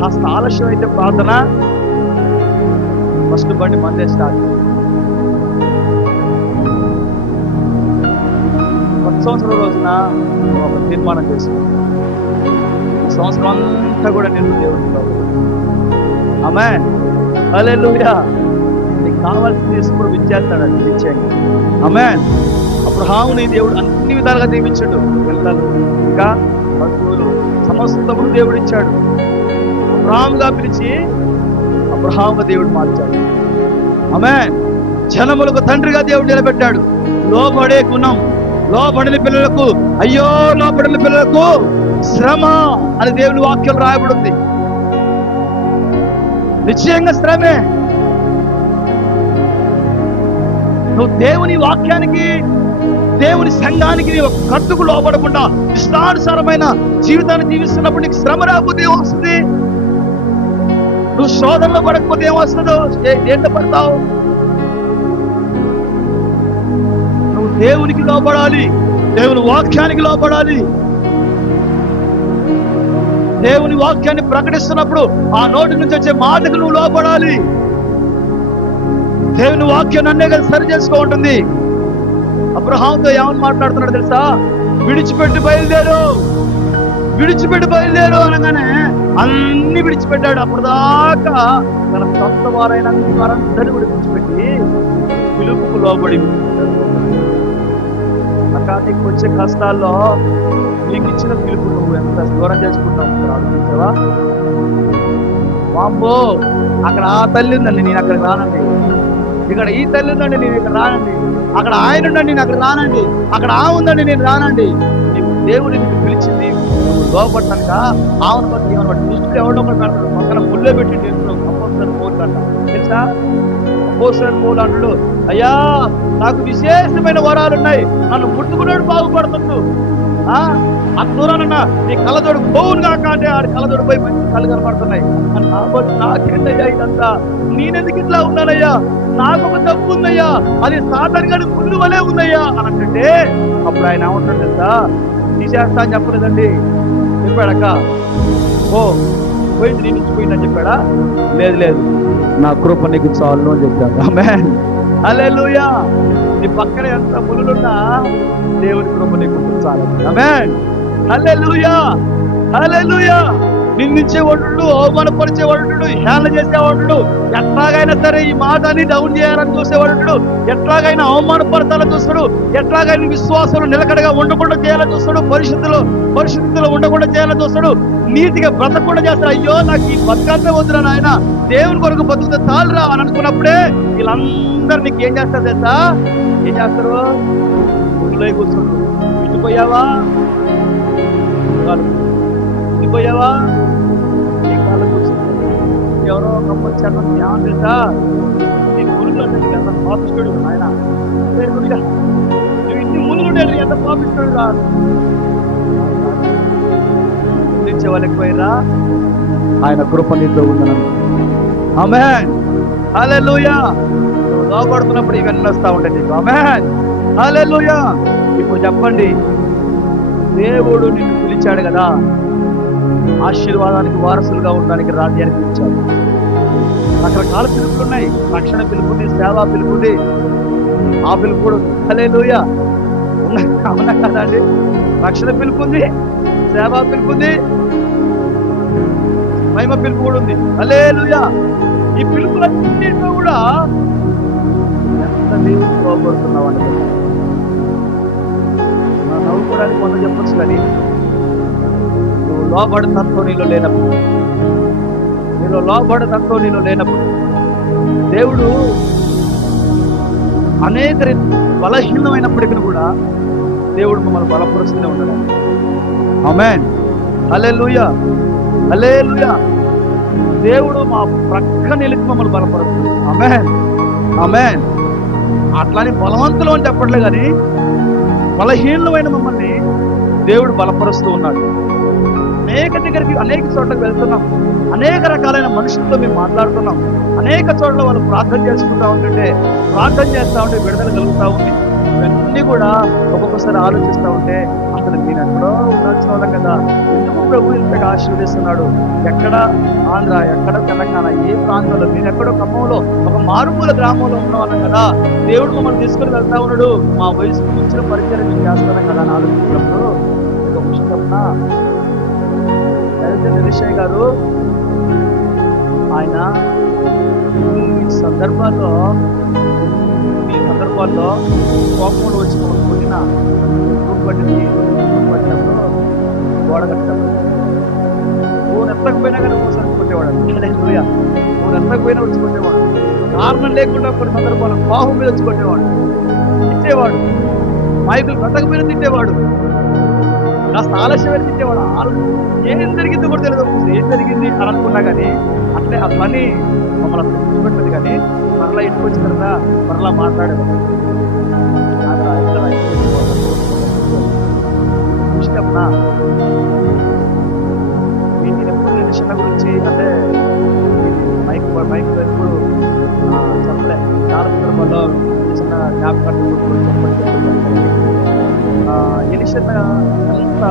కాస్త ఆలస్యం అయితే ప్రార్థన ఫస్ట్ బండి మందే స్టార్ట్. కొత్త సంవత్సరం రోజున ఒక తీర్మానం చేసుకున్నాను, ఈ సంవత్సరం అంతా కూడా నేను దేవుడిలో. ఆమేన్. హల్లెలూయా. నీకు కావాల్సింది తీసుకుని విచ్చేస్తాడండి నిశ్చయంగా. ఆమేన్. అబ్రహాముని దేవుడు అన్ని విధాలుగా దీవించాడు. పిల్లలు ఇంకా బంధువులు సమస్తమును దేవుడు ఇచ్చాడు. అబ్రహాముగా పిలిచి అబ్రహాముగా దేవుడు మార్చాడు. ఆమేన్. జనములకు తండ్రిగా దేవుడు నిలబెట్టాడు. లోబడే గుణం, లోబడిన పిల్లలకు అయ్యో, లోబడిన పిల్లలకు శ్రమ అని దేవుని వాక్యం రాయబడింది. నిశ్చయంగా శ్రమే. నువ్వు దేవుని వాక్యానికి, దేవుని సంఘానికి ఒక కట్టుకు లోబడకుండా ఇష్టానుసారమైన జీవితాన్ని జీవిస్తున్నప్పుడు నీకు శ్రమ రాకపోతే ఏమొస్తుంది? నువ్వు శోధనలో పడకపోతే ఏమొస్తుందో? ఏంటో పడతావు? నువ్వు దేవునికి లోబడాలి, దేవుని వాక్యానికి లోబడాలి. దేవుని వాక్యాన్ని ప్రకటిస్తున్నప్పుడు ఆ నోటి నుంచి వచ్చే మాటకు నువ్వు లోబడాలి. దేవుని వాక్యాన్ని అన్నే కదా సరి చేసుకో ఉంటుంది. అబ్రహాముతో ఏమని మాట్లాడుతున్నాడు తెలుసా? విడిచిపెట్టి బయలుదేరు, విడిచిపెట్టి బయలుదేరు అనగానే అన్ని విడిచిపెట్టాడు. అప్పటిదాకా తన సొంత వారైన వారందరినీ కూడా విడిచిపెట్టి పిలుపుకు లోబడి నీకు వచ్చే కష్టాల్లో నీకు ఇచ్చిన పిలుపు నువ్వు ఎంత దూరం చేసుకుంటావు ఆలోచించావా? వామ్మో, అక్కడ ఆ తల్లి ఉందండి, నేను అక్కడికి రానండి. ఇక్కడ ఈ తల్లి ఉందండి, నేను ఇక్కడ రానండి. అక్కడ ఆయన ఉండండి, నేను అక్కడ రానండి. అక్కడ ఆ ఉందండి, నేను రానండి. నీకు దేవుడు నిన్ను పిలిచింది లోపడ్డాక ఆవును బట్టి ఏమని బట్టి దృష్టిలో ఎవడో ఒకటి పెడతాడు. పక్కన ముళ్ళే పెట్టి అపోస్తలుడు పౌలు అంటాడు తెలుసా? అపోస్తలుడు పౌలు అంటాడు, అయ్యా నాకు విశేషమైన వరాలు ఉన్నాయి, నన్ను ముట్టుకున్నాడు బాగుపడుతుండు. ఆ దూరానన్నా నీ కళ్ళజోడు పోవును కాక అంటే ఆడి కళ్ళజోడు పోయి మంచి కళ్ళు కనపడుతున్నాయి. నాకేంటయ్యా ఇదంతా? నేనెందుకు ఇట్లా ఉన్నానయ్యా? నాకు ఒక తప్పు ఉందయ్యా, అది సాతాను గాడి ముళ్ళు వలే ఉందయ్యా అని అంటే అప్పుడు ఆయన ఏమంటాడు తెలుసా? తీసేస్తా అని చెప్పలేదండి, చెప్పాడక్క. ఓ పోయింది, నేను ఇచ్చిపోయిందని చెప్పాడా? లేదు లేదు, నా కృప నీకు చాలు అని చెప్పాడు. ఆమేన్. హల్లెలూయా. నీ పక్కన ఎంత ములులున్నా దేవుని కృప నీకు చాలు. ఆమేన్. హల్లెలూయా, హల్లెలూయా. నిందించే వాడు, అవమానపరిచే వాడు, హేళన చేసేవాడు, ఎట్లాగైనా సరే ఈ మాటని డౌన్ చేయాలని చూసేవాడు, ఎట్లాగైనా అవమానపరచాలని చూస్తాడు, ఎట్లాగైనా విశ్వాసాలు నిలకడగా ఉండకుండా చేయాలని చూస్తాడు, పరిశుద్ధిలో ఉండకుండా చేయాలని చూస్తాడు, నీతిగా బ్రతకకుండా చేస్తాడు. అయ్యో నాకు ఈ బతుకంతా వద్దురా నాయన, దేవుని కొరకు బతుకుతే చాలురా అని అనుకున్నప్పుడే వీళ్ళందరూ నీకు ఏం చేస్తారు తెలుసా? ఏం చేస్తారు? గుడిలో కూర్చుంటారు. విడిపోయావా? విడిపోయావా? నీ కాళ్ళ కూర్చుంటారు. ఎవరో కంపల్సరీ ఏమని తెలుసా? నేను గుడిలో ఎంత పాపిస్తాడు ఆయన, నువ్వు ఇన్ని మునుగుండే ఎంత పాపిస్తాడు రా. గురించి వాళ్ళకిపోయినా ఆయన కృప నీతో ఉందను. ఆమేన్. హల్లెలూయా. నువ్వు లోపడుతున్నప్పుడు ఇవన్నీ వస్తా ఉంటాయి నీకు. ఆమేన్. హల్లెలూయా. ఇప్పుడు చెప్పండి, దేవుడు నిన్ను పిలిచాడు కదా, ఆశీర్వాదానికి వారసులుగా ఉండడానికి రాజ్యానికి పిలిచాడు. రకరకాల పిలుపులు ఉన్నాయి. రక్షణ పిలుపుంది, సేవా పిలుపుంది, ఆ పిలుపు కూడా ఉంది. హల్లెలూయా. అవునా కదండి? రక్షణ పిలుపుంది, సేవా పిలుపుంది, మహిమ పిలుపు కూడా ఉంది. హల్లెలూయా. ఈ పిలుపులన్నింటిలో కూడా ఎంత దేవునికి లోబడుతున్నావు అంటే నవ్వుకోవడానికి కొంత చెప్పొచ్చు, కానీ నువ్వు లోబడతంతో నీలో లేనప్పుడు, నీలో లోబడతంతో నీలో లేనప్పుడు దేవుడు అనేక బలహీనమైనప్పటికీ కూడా దేవుడు మమ్మల్ని బలపరుస్తూనే ఉన్నాడు. ఆమేన్. హల్లెలూయా. హల్లెలూయా. దేవుడు మా ప్రక్క నిలిచి మమ్మల్ని బలపరుస్తుంది. ఆమేన్. ఆమేన్. అట్లానే బలవంతులు అని చెప్పట్లే, కానీ బలహీనమైన మమ్మల్ని దేవుడు బలపరుస్తూ ఉన్నాడు. అనేక దగ్గరికి అనేక చోట్లకు వెళ్తున్నాం, అనేక రకాలైన మనుషులతో మేము మాట్లాడుతున్నాం, అనేక చోట్ల వాళ్ళు ప్రార్థన చేసుకుంటా ఉంటుంటే, ప్రార్థన చేస్తూ ఉంటే విడుదల కలుగుతూ ఉంది. ఇవన్నీ కూడా ఒక్కొక్కసారి ఆలోచిస్తూ ఉంటే అసలు నేను ఎక్కడో ఉండాల్సిన వాళ్ళం కదా, ఎందుకు ప్రభు ఇంతగా ఆశీర్వదిస్తున్నాడు? ఎక్కడ ఆంధ్ర, ఎక్కడ తెలంగాణ, ఏ ప్రాంతంలో, నేను ఎక్కడో ఖమ్మంలో ఒక మారుమూల గ్రామంలో ఉన్నవాళ్ళం కదా, దేవుడు మమ్మల్ని తీసుకుని వెళ్తా ఉన్నాడు, మా వయసుకు మించిన పరిచయం మేము చేస్తున్నాం కదా అని ఆలోచించినప్పుడు ఒక విషయం చెప్పిన విషయ్ గారు ఆయన ఈ సందర్భాల్లో కోపంలో వచ్చి కొట్టిన పట్టినప్పుడు గోడ కట్టినప్పుడు ఫోన్ ఎత్తకపోయినా కానీ ఒకసారి కొట్టేవాడు. ఫోన్ ఎత్తకపోయినా వచ్చి కొట్టేవాడు. కారణం లేకుండా కొన్ని సందర్భాల్లో బాహు మీద వచ్చి కొట్టేవాడు, తిట్టేవాడు. మైకులు కట్టకపోయినా తిట్టేవాడు, కాస్త ఆలస్యమైన తిట్టేవాడు. ఏం జరిగింది కూడా తెలియదు, ఏం జరిగింది అని అనుకున్నా కానీ అట్లే ఆ పని మమ్మల్ని గుర్తుపెట్టదు. కానీ మరలా ఇంటికి వచ్చిన తర్వాత మరలా మాట్లాడేవాడు. నేను ఎప్పుడు నిరీక్షణ గురించి అంటే మైక్ ఎప్పుడు చెప్పలే, చాలా సందర్భాల్లో చిన్న జ్ఞాపకాలు చెప్పండి. ఎలిషన్న ఎంత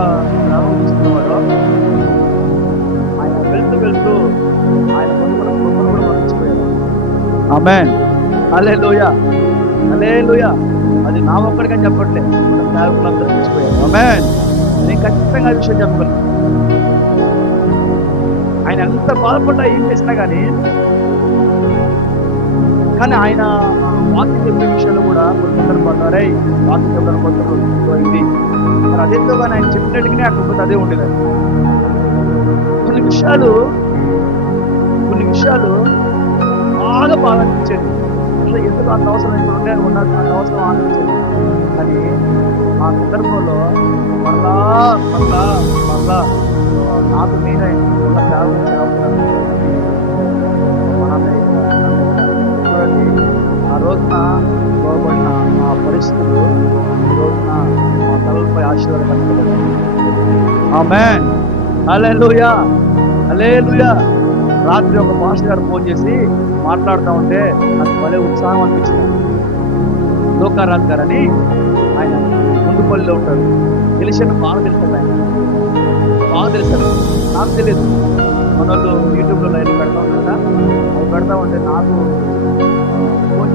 ఆలోచిస్తున్నవాడో ఆయన వెళ్తూ ఆయన పొందుకున్న కృపను కూడా మర్చిపోయాడు. ఆమేన్. హల్లెలూయా. హల్లెలూయా. అది నా ఒక్కడిగా చెప్పట్లేదు, మన సేవకులందరూ మర్చిపోయారు. ఆమేన్. నేను ఖచ్చితంగా ఆ విషయం చెప్పగలను. ఆయన ఎంత బాధపడ్డా ఏం చేసినా కానీ ఆయన వాక్యం చెప్పే విషయంలో కూడా కొన్ని సందర్భాలు వాక్యం చెప్పడం పోయింది, మరి అదేంతో కానీ ఆయన చెప్పినట్టుగానే అక్కడ అదే ఉండేది. కొన్ని విషయాలు బాగా బాగా అనిపించేది. అసలు ఎందుకు అంత అవసరం ఇక్కడ ఉండే ఉన్నది, అంత అవసరం అనిపించేది. కానీ ఆ సందర్భంలో మరలా నాకు నేనే ఉన్న చూడండి, ఆ రోజున బాగుపడిన ఆ పరిస్థితులు ఈ రోజున మా తలపై ఆశీర్వాదం కలుగుతుంది. ఆమేన్. హల్లెలూయా. హల్లెలూయా. రాత్రి ఒక మాస్టర్ గారు ఫోన్ చేసి మాట్లాడుతూ ఉంటే నాకు భలే ఉత్సాహం అనిపించింది. లోకారాజు గారు అని ఆయన ముందుపల్లిలో ఉంటాడు. తెలిసిన బాగా తెలుస్తుంది, ఆయన బాగా తెలుస్తారు. నాకు తెలియదు, మన వాళ్ళు యూట్యూబ్లో లైవ్ పెడతా ఉంటా, అవి పెడతా ఉంటే నాకు ఫోన్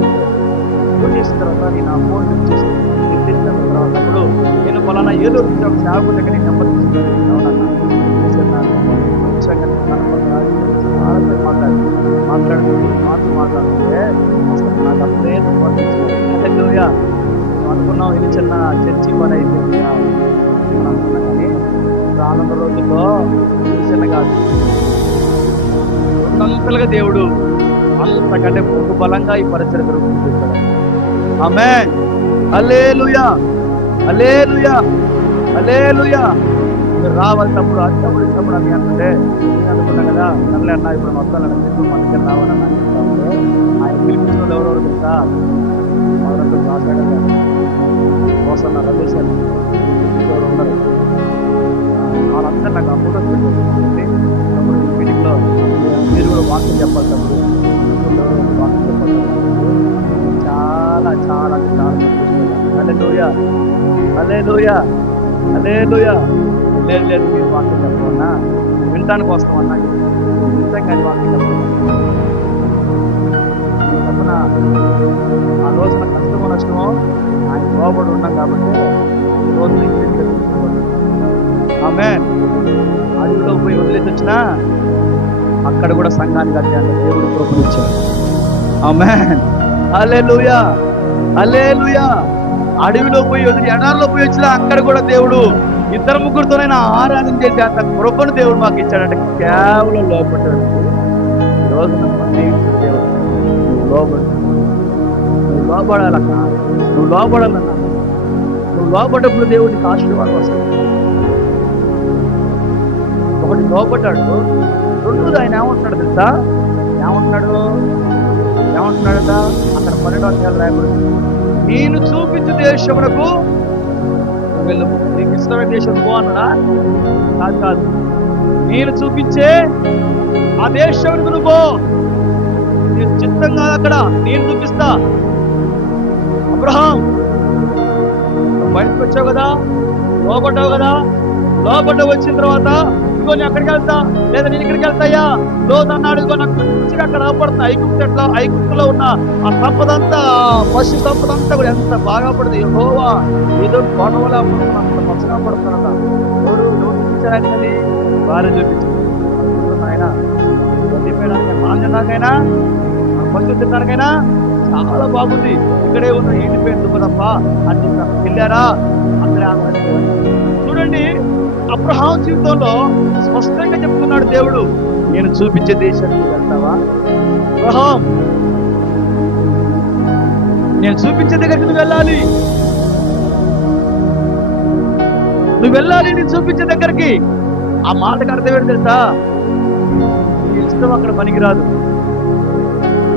చేసిన తర్వాత నేను ఆ ఫోన్ చేసి నిర్దేశించిన తర్వాతప్పుడు నేను ఫలానా ఏదో నుంచి ఒక సేవకు దగ్గర నేను నెంబర్ తీసుకున్నాను. మాట్లాడుతుంటే అసలు నాకు అప్పుడే అనుకున్నాం ఇది చిన్న చర్చి పని అయిపోయింది అనుకున్నా. కానీ రానున్న రోజుల్లో చిన్న కాదు, ఉన్నంతలుగా దేవుడు అంతకంటే బహు బలంగా ఈ పరిసర జరుగుతుంది. ఆమేన్. హల్లెలూయా. హల్లెలూయా. హల్లెలూయా. మీరు రావాల్సినప్పుడు అచ్చినప్పుడు అని అంటే నేను అనుకున్నా కదా, నల్లే అన్నా ఇప్పుడు మొత్తం మనకి రావాలన్నా చెప్తా ఉంటే ఆయన పిలిపించిన వాళ్ళు ఎవరెవరు తెలుసా? ఎవరంతా మాట్లాడారు కోసం రమేశారు ఎవరు ఉన్నారు, వాళ్ళంతా నాకు అమౌంట్ పెట్టండి. తప్పుడు మీటింగ్లో మీరు కూడా వాక్యం చెప్పాలి, తప్పుడు వాక్యం చెప్పాలి. చాలా చాలా చాలా హల్లెలూయా. హల్లెలూయా. హల్లెలూయా. లేదు మీరు వాక్యం చెప్పమన్నా వినడానికి వస్తామన్నా నిజంగా వాక్యం చెప్పనా. ఆ రోజున కష్టమో నష్టమో ఆయన లోబడి ఉన్నాం కాబట్టి ఈ రోజు ఆమేన్. అడవిలో పోయి వదిలేసి వచ్చినా అక్కడ కూడా సంఘాన్ని కట్టాడు, దేవుడు కృపనిచ్చాడు. ఆమేన్. హల్లెలూయా, హల్లెలూయా. అడవిలో పోయి ఎడారిలో పోయి వచ్చిన అక్కడ కూడా దేవుడు ఇద్దరు ముగ్గురితోనైనా ఆరాధన చేసి అంత కృపను దేవుడు మాకు ఇచ్చాడంటే కేవలం లోపడ్డాడు. ఈరోజు దేవుడు నువ్వు లోపడు, నువ్వు లోపడాలన్నా, నువ్వు లోపడాలన్నా, నువ్వు లోపడ్డప్పుడు దేవుడికి ఆశీర్వాదం వస్తుంది. ఒకటి లోపడ్డాడు, రెండు ఆయన ఏమంటున్నాడు తెలుసా? ఏమంటున్నాడట అక్కడ 12వ అధ్యాయంలో రాయబడింది, నేను చూపించు దేశమునకు వెళ్ళు. నీకు ఇష్టమైన దేశం పో అన్నాడా? కాదు, నేను చూపించే ఆ దేశమునకు నువ్వు పో. నేను చిత్తం కాదు, అక్కడ నేను చూపిస్తా. అబ్రహాం, నువ్వు బయటకు వచ్చావు కదా, లోపడ్డావు కదా, లోపడ్డ వచ్చిన తర్వాత ఇదిగో నేను అక్కడికి వెళ్తా, లేదా నేను ఇక్కడికి వెళ్తాయా? లోతు అన్నాడు, ఇదిగో నాకు మంచిగా అక్కడ అవపడుతుంది. ఐగుప్తులో ఉన్న ఆ సంపద అంతా, పశు సంపద అంతా కూడా ఎంత బాగా పడుతుంది. యెహోవా ఏదో కోటవల అంత పచ్చగా పడుతున్నట. ఎవరు చూపించారని వారు చూపించారు. ఆయన నాకైనా పశువు తినడానికైనా చాలా బాగుంది, ఇక్కడే ఉన్న ఎండిపోయింది తప్ప అని వెళ్ళారా? అక్కడే చూడండి, అబ్రహాం జీవితంలో స్పష్టంగా చెప్తున్నాడు దేవుడు, నేను చూపించే దేశానికి వెళ్తావా అబ్రహాం? నేను చూపించే దగ్గరికి నువ్వు వెళ్ళాలి, నువ్వు వెళ్ళాలి, నేను చూపించే దగ్గరికి. ఆ మాటకు అర్థం ఏంటి తెలుసా? నీ ఇష్టం అక్కడ పనికిరాదు,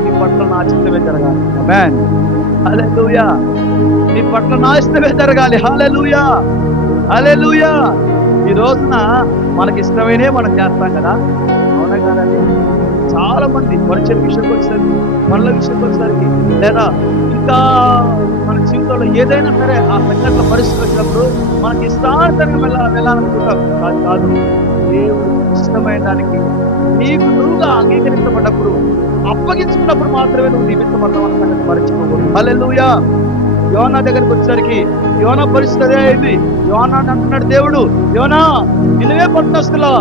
నీ పట్ల నా చిత్తమే జరగాలి. ఆమేన్. హల్లెలూయా. నీ పట్ల నా ఇష్టమే జరగాలి. హల్లెలూయా, హల్లెలూయా. ఈ రోజున మనకి ఇష్టమైనే మనం చేస్తాం కదా, అవునా కదండి? చాలా మంది పరిచయ విషయంకి వచ్చేసరికి, పనుల విషయంకి వచ్చేసరికి, లేదా ఇంకా మన జీవితంలో ఏదైనా సరే ఆ సంఘటన పరిస్థితి వచ్చినప్పుడు మనకి ఇష్టానుసారంగా వెళ్ళాలనుకుంటాం. కాదు, దేవుడు ఇష్టమైన దానికి నీకు నువ్వుగా అంగీకరించబడ్డప్పుడు, అప్పగించుకున్నప్పుడు మాత్రమే నువ్వు నిమిత్తపడతావు అన్న సంగతి మరచిపోకూడదు. హల్లెలూయా. యోనా దగ్గరికి వచ్చేసరికి యోనా పరిస్థితి అదే అయింది. యోనా అంటున్నాడు దేవుడు, యోనా నిన్నవే పట్టణస్తులా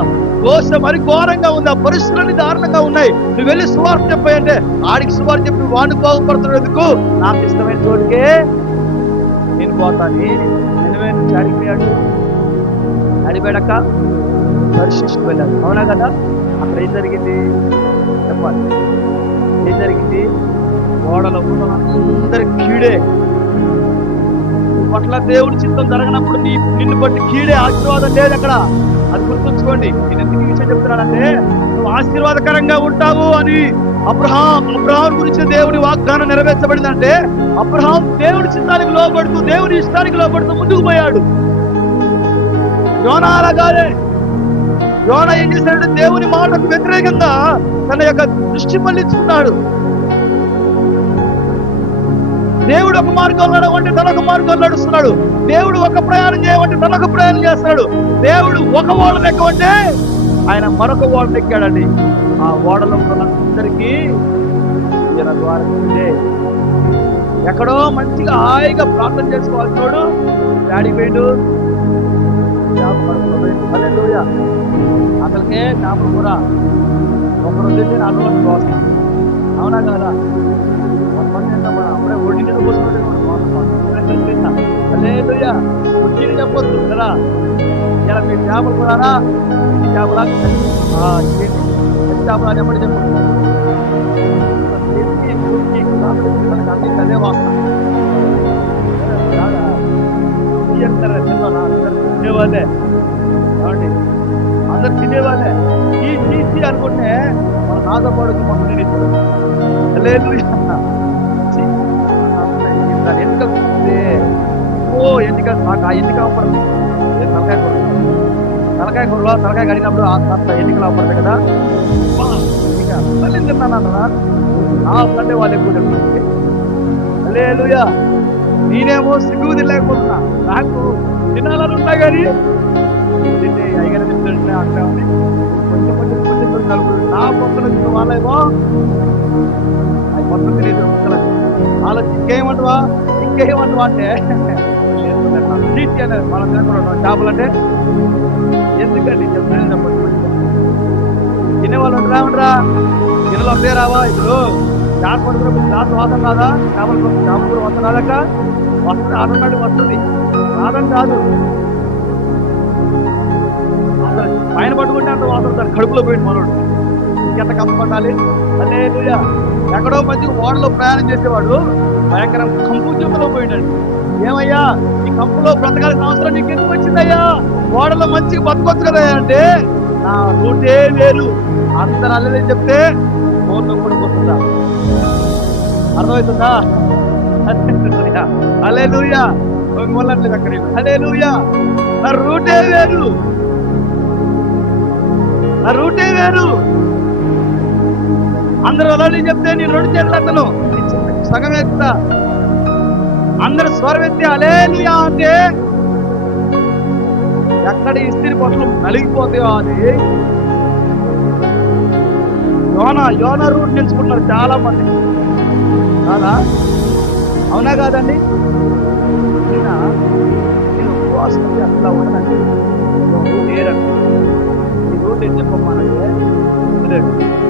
దోష మరి ఘోరంగా ఉంది, ఆ పరిస్థితులన్నీ దారుణంగా ఉన్నాయి, నువ్వు వెళ్ళి సువార్త చెప్పాయంటే ఆడికి సువార్త చెప్పి వాడిని బాగుపడుతున్నాడు. ఎందుకు? నాకు ఇష్టమైన చోటుకే నేను పోతాను. నిన్నవే నుంచి అడిగిపోయాడు, అడిగిపోయాడక్క పరిశీలిస్తూ వెళ్ళాడు, అవునా కదా? అక్కడ ఏం జరిగింది చెప్పాలి. ఏం జరిగింది? ఓడలో అందరి కీడే. పట్ల దేవుడి చిత్తం జరగనప్పుడు నిన్ను బట్టి కీడే, ఆశీర్వాదం లేదు అక్కడ. అది గుర్తుంచుకోండి. నేను ఎందుకు ఈ విషయం చెప్తున్నానంటే, నువ్వు ఆశీర్వాదకరంగా ఉంటావు అని అబ్రహాం గురించి దేవుడి వాగ్దానం నెరవేర్చబడిందంటే, అబ్రహాం దేవుడి చిత్తానికి లోబడుతూ, దేవుడి ఇష్టానికి లోబడుతూ ముందుకు పోయాడు. యోనా అలాగానే. యోనా ఏం చేశాడు? దేవుని మాటకు వ్యతిరేకంగా తన యొక్క దృష్టి మళ్లించుకున్నాడు. దేవుడు ఒక మార్గంలో నడవంటే తనొక మార్గంలో నడుస్తున్నాడు. దేవుడు ఒక ప్రయాణం చేయమంటే తనొక ప్రయాణం చేస్తున్నాడు. దేవుడు ఒక ఓడలు ఎక్కమంటే ఆయన మరొక ఓడలు ఎక్కాడండి. ఆ ఓడలో అందరికీ ఈయన ద్వారా ఎక్కడో మంచిగా హాయిగా ప్రార్థన చేసుకోవాల్సినోడు డాడీ పోయిండు, హల్లెలూయా. అసలుకే జ్ఞాపకం కూడా ఒకరోజు నాలుగు రోజులు వస్తాం, అవునా కదా? అప్పుడే ఒడిని హల్లెలూయా. ఒడిని చెప్పొద్దు కదా. ఇలా మీరు చేపలు కూడా చేపలా చేపలా చెప్పండి, చెప్పండి. అన్ని అదే వాస్తాం తినేవాళ్ళే, కాబట్టి అందరు తినేవాళ్ళే. తీసి అనుకుంటే మన నాతో పాటు మన ఎన్నిక నాకు ఆ ఎన్నిక అవపడుతుంది. తలకాయ కడిగినప్పుడు ఎన్నికలు అవపడతాయి కదా. మళ్ళీ తిన్నాను నాకంటే వాళ్ళు ఎక్కువ తింటుంది. హల్లెలూయా. నేనేమో సిగ్గు తినలేకపోతున్నా, నాకు తినాలని ఉంటా కానీ అయ్యగారు తింటుంటే అక్కడ కొంచెం కలుపుతుంది. నా పక్కన తిన్న వాళ్ళేమో అది మొత్తం తెలియదు. వాళ్ళకి ఇంకేమంటవా అంటే అనేది మనం తినకుండా చేపలు అంటే ఎందుకండి చెప్పండి. తినేవాళ్ళు ఉండరా గిన్నెలు వస్తే రావా? ఇప్పుడు చాట్ పడుతున్నప్పుడు గ్లాస్ వాసన రాదా? చేపల వాసన రాదక వస్తుంది, ఆటోమేటిక్ వస్తుంది, రాదని కాదు. అసలు పైన పట్టుకుంటే అంత వాసన సార్ కడుపులో పోయింది మనోడు, ఇంకెంత కష్టపడాలి. హల్లెలూయా. ఎక్కడో మంచిగా ఓడలో ప్రయాణం చేసేవాడు భయంకర కంపు జీవితంలో పోయిండండి. ఏమయ్యా ఈ కంపులో బ్రతకాల్సిన అవసరం నీకు ఎందుకు వచ్చిందయ్యా? ఓడలో మంచిగా బతకొచ్చు కదా అంటే నా రూటే వేరు. అందరు అల్లే చెప్తే ఫోన్లో కూడా పోతుందా? అర్థమవుతుందా? హల్లెలూయా. మొదలట్లేదు అక్కడ. హల్లెలూయా. నా రూటే వేరు, నా రూటే వేరు. అందరూ అలానే చెప్తే నేను 2 చేతులు అతను సగం ఎత్తా. అందరూ స్వరం ఎత్తి హల్లెలూయా అంటే ఎక్కడ ఇస్త్రీ బట్టలు నలిగిపోతాయో అది. యోనా రూట్ నిలుచుకుంటున్నారు చాలా మంది కాదా? అవునా కాదండి? నేను ఉపవాసం అట్లా ఉండనండి, లేరండి. ఈ రూట్ ఏం చెప్పమానంటే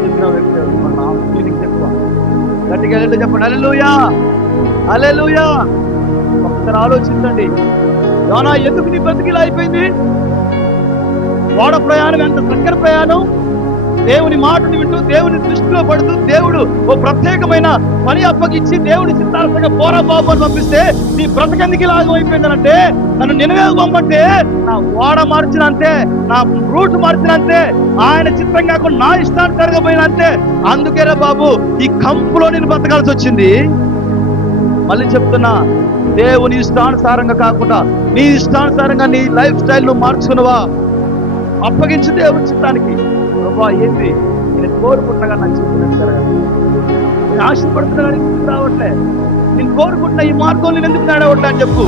చెప్పిన వ్యక్తి మన ఫీలింగ్స్ ఎక్కువ. గట్టిగా చెప్పండి హల్లెలూయా, హల్లెలూయా. ఒకసారి ఆలోచించండి, యోనా ఎందుకు నీ బ్రతికిలా అయిపోయింది? ఓడ ప్రయాణం ఎంత చక్కని ప్రయాణం. దేవుని మాటను వింటూ దేవుని దృష్టిలో పడుతూ దేవుడు ఓ ప్రత్యేకమైన పని అప్పగించి దేవుని చిత్తార్థంగా పోరా బాబు అని పంపిస్తే నీ బ్రతకెందుకు ఇలాగ అయిపోయిందనంటే, నన్ను నినవేకు పంపంటే నా ఓడ మార్చినంతే, నా రూట్ మార్చినంతే, ఆయన చిత్తం కాకుండా నా ఇష్టాన్ని జరగబోయినంతే. అందుకేరా బాబు ఈ కంపులో నేను బ్రతకాల్సి వచ్చింది. మళ్ళీ చెప్తున్నా, దేవుని ఇష్టానుసారంగా కాకుండా నీ ఇష్టానుసారంగా నీ లైఫ్ స్టైల్ నువ్వు మార్చుకున్నావా? అప్పగించి దేవుని చిత్తానికి. ప్రభా ఏంటి నేను కోరుకుంటున్నా నా జీవితం జరగాలి, నేను ఆశపడుతున్నా కానీ రావట్లే, నేను కోరుకుంటున్నా ఈ మార్గం నేను ఎందుకు నడవట్లే అని చెప్పు.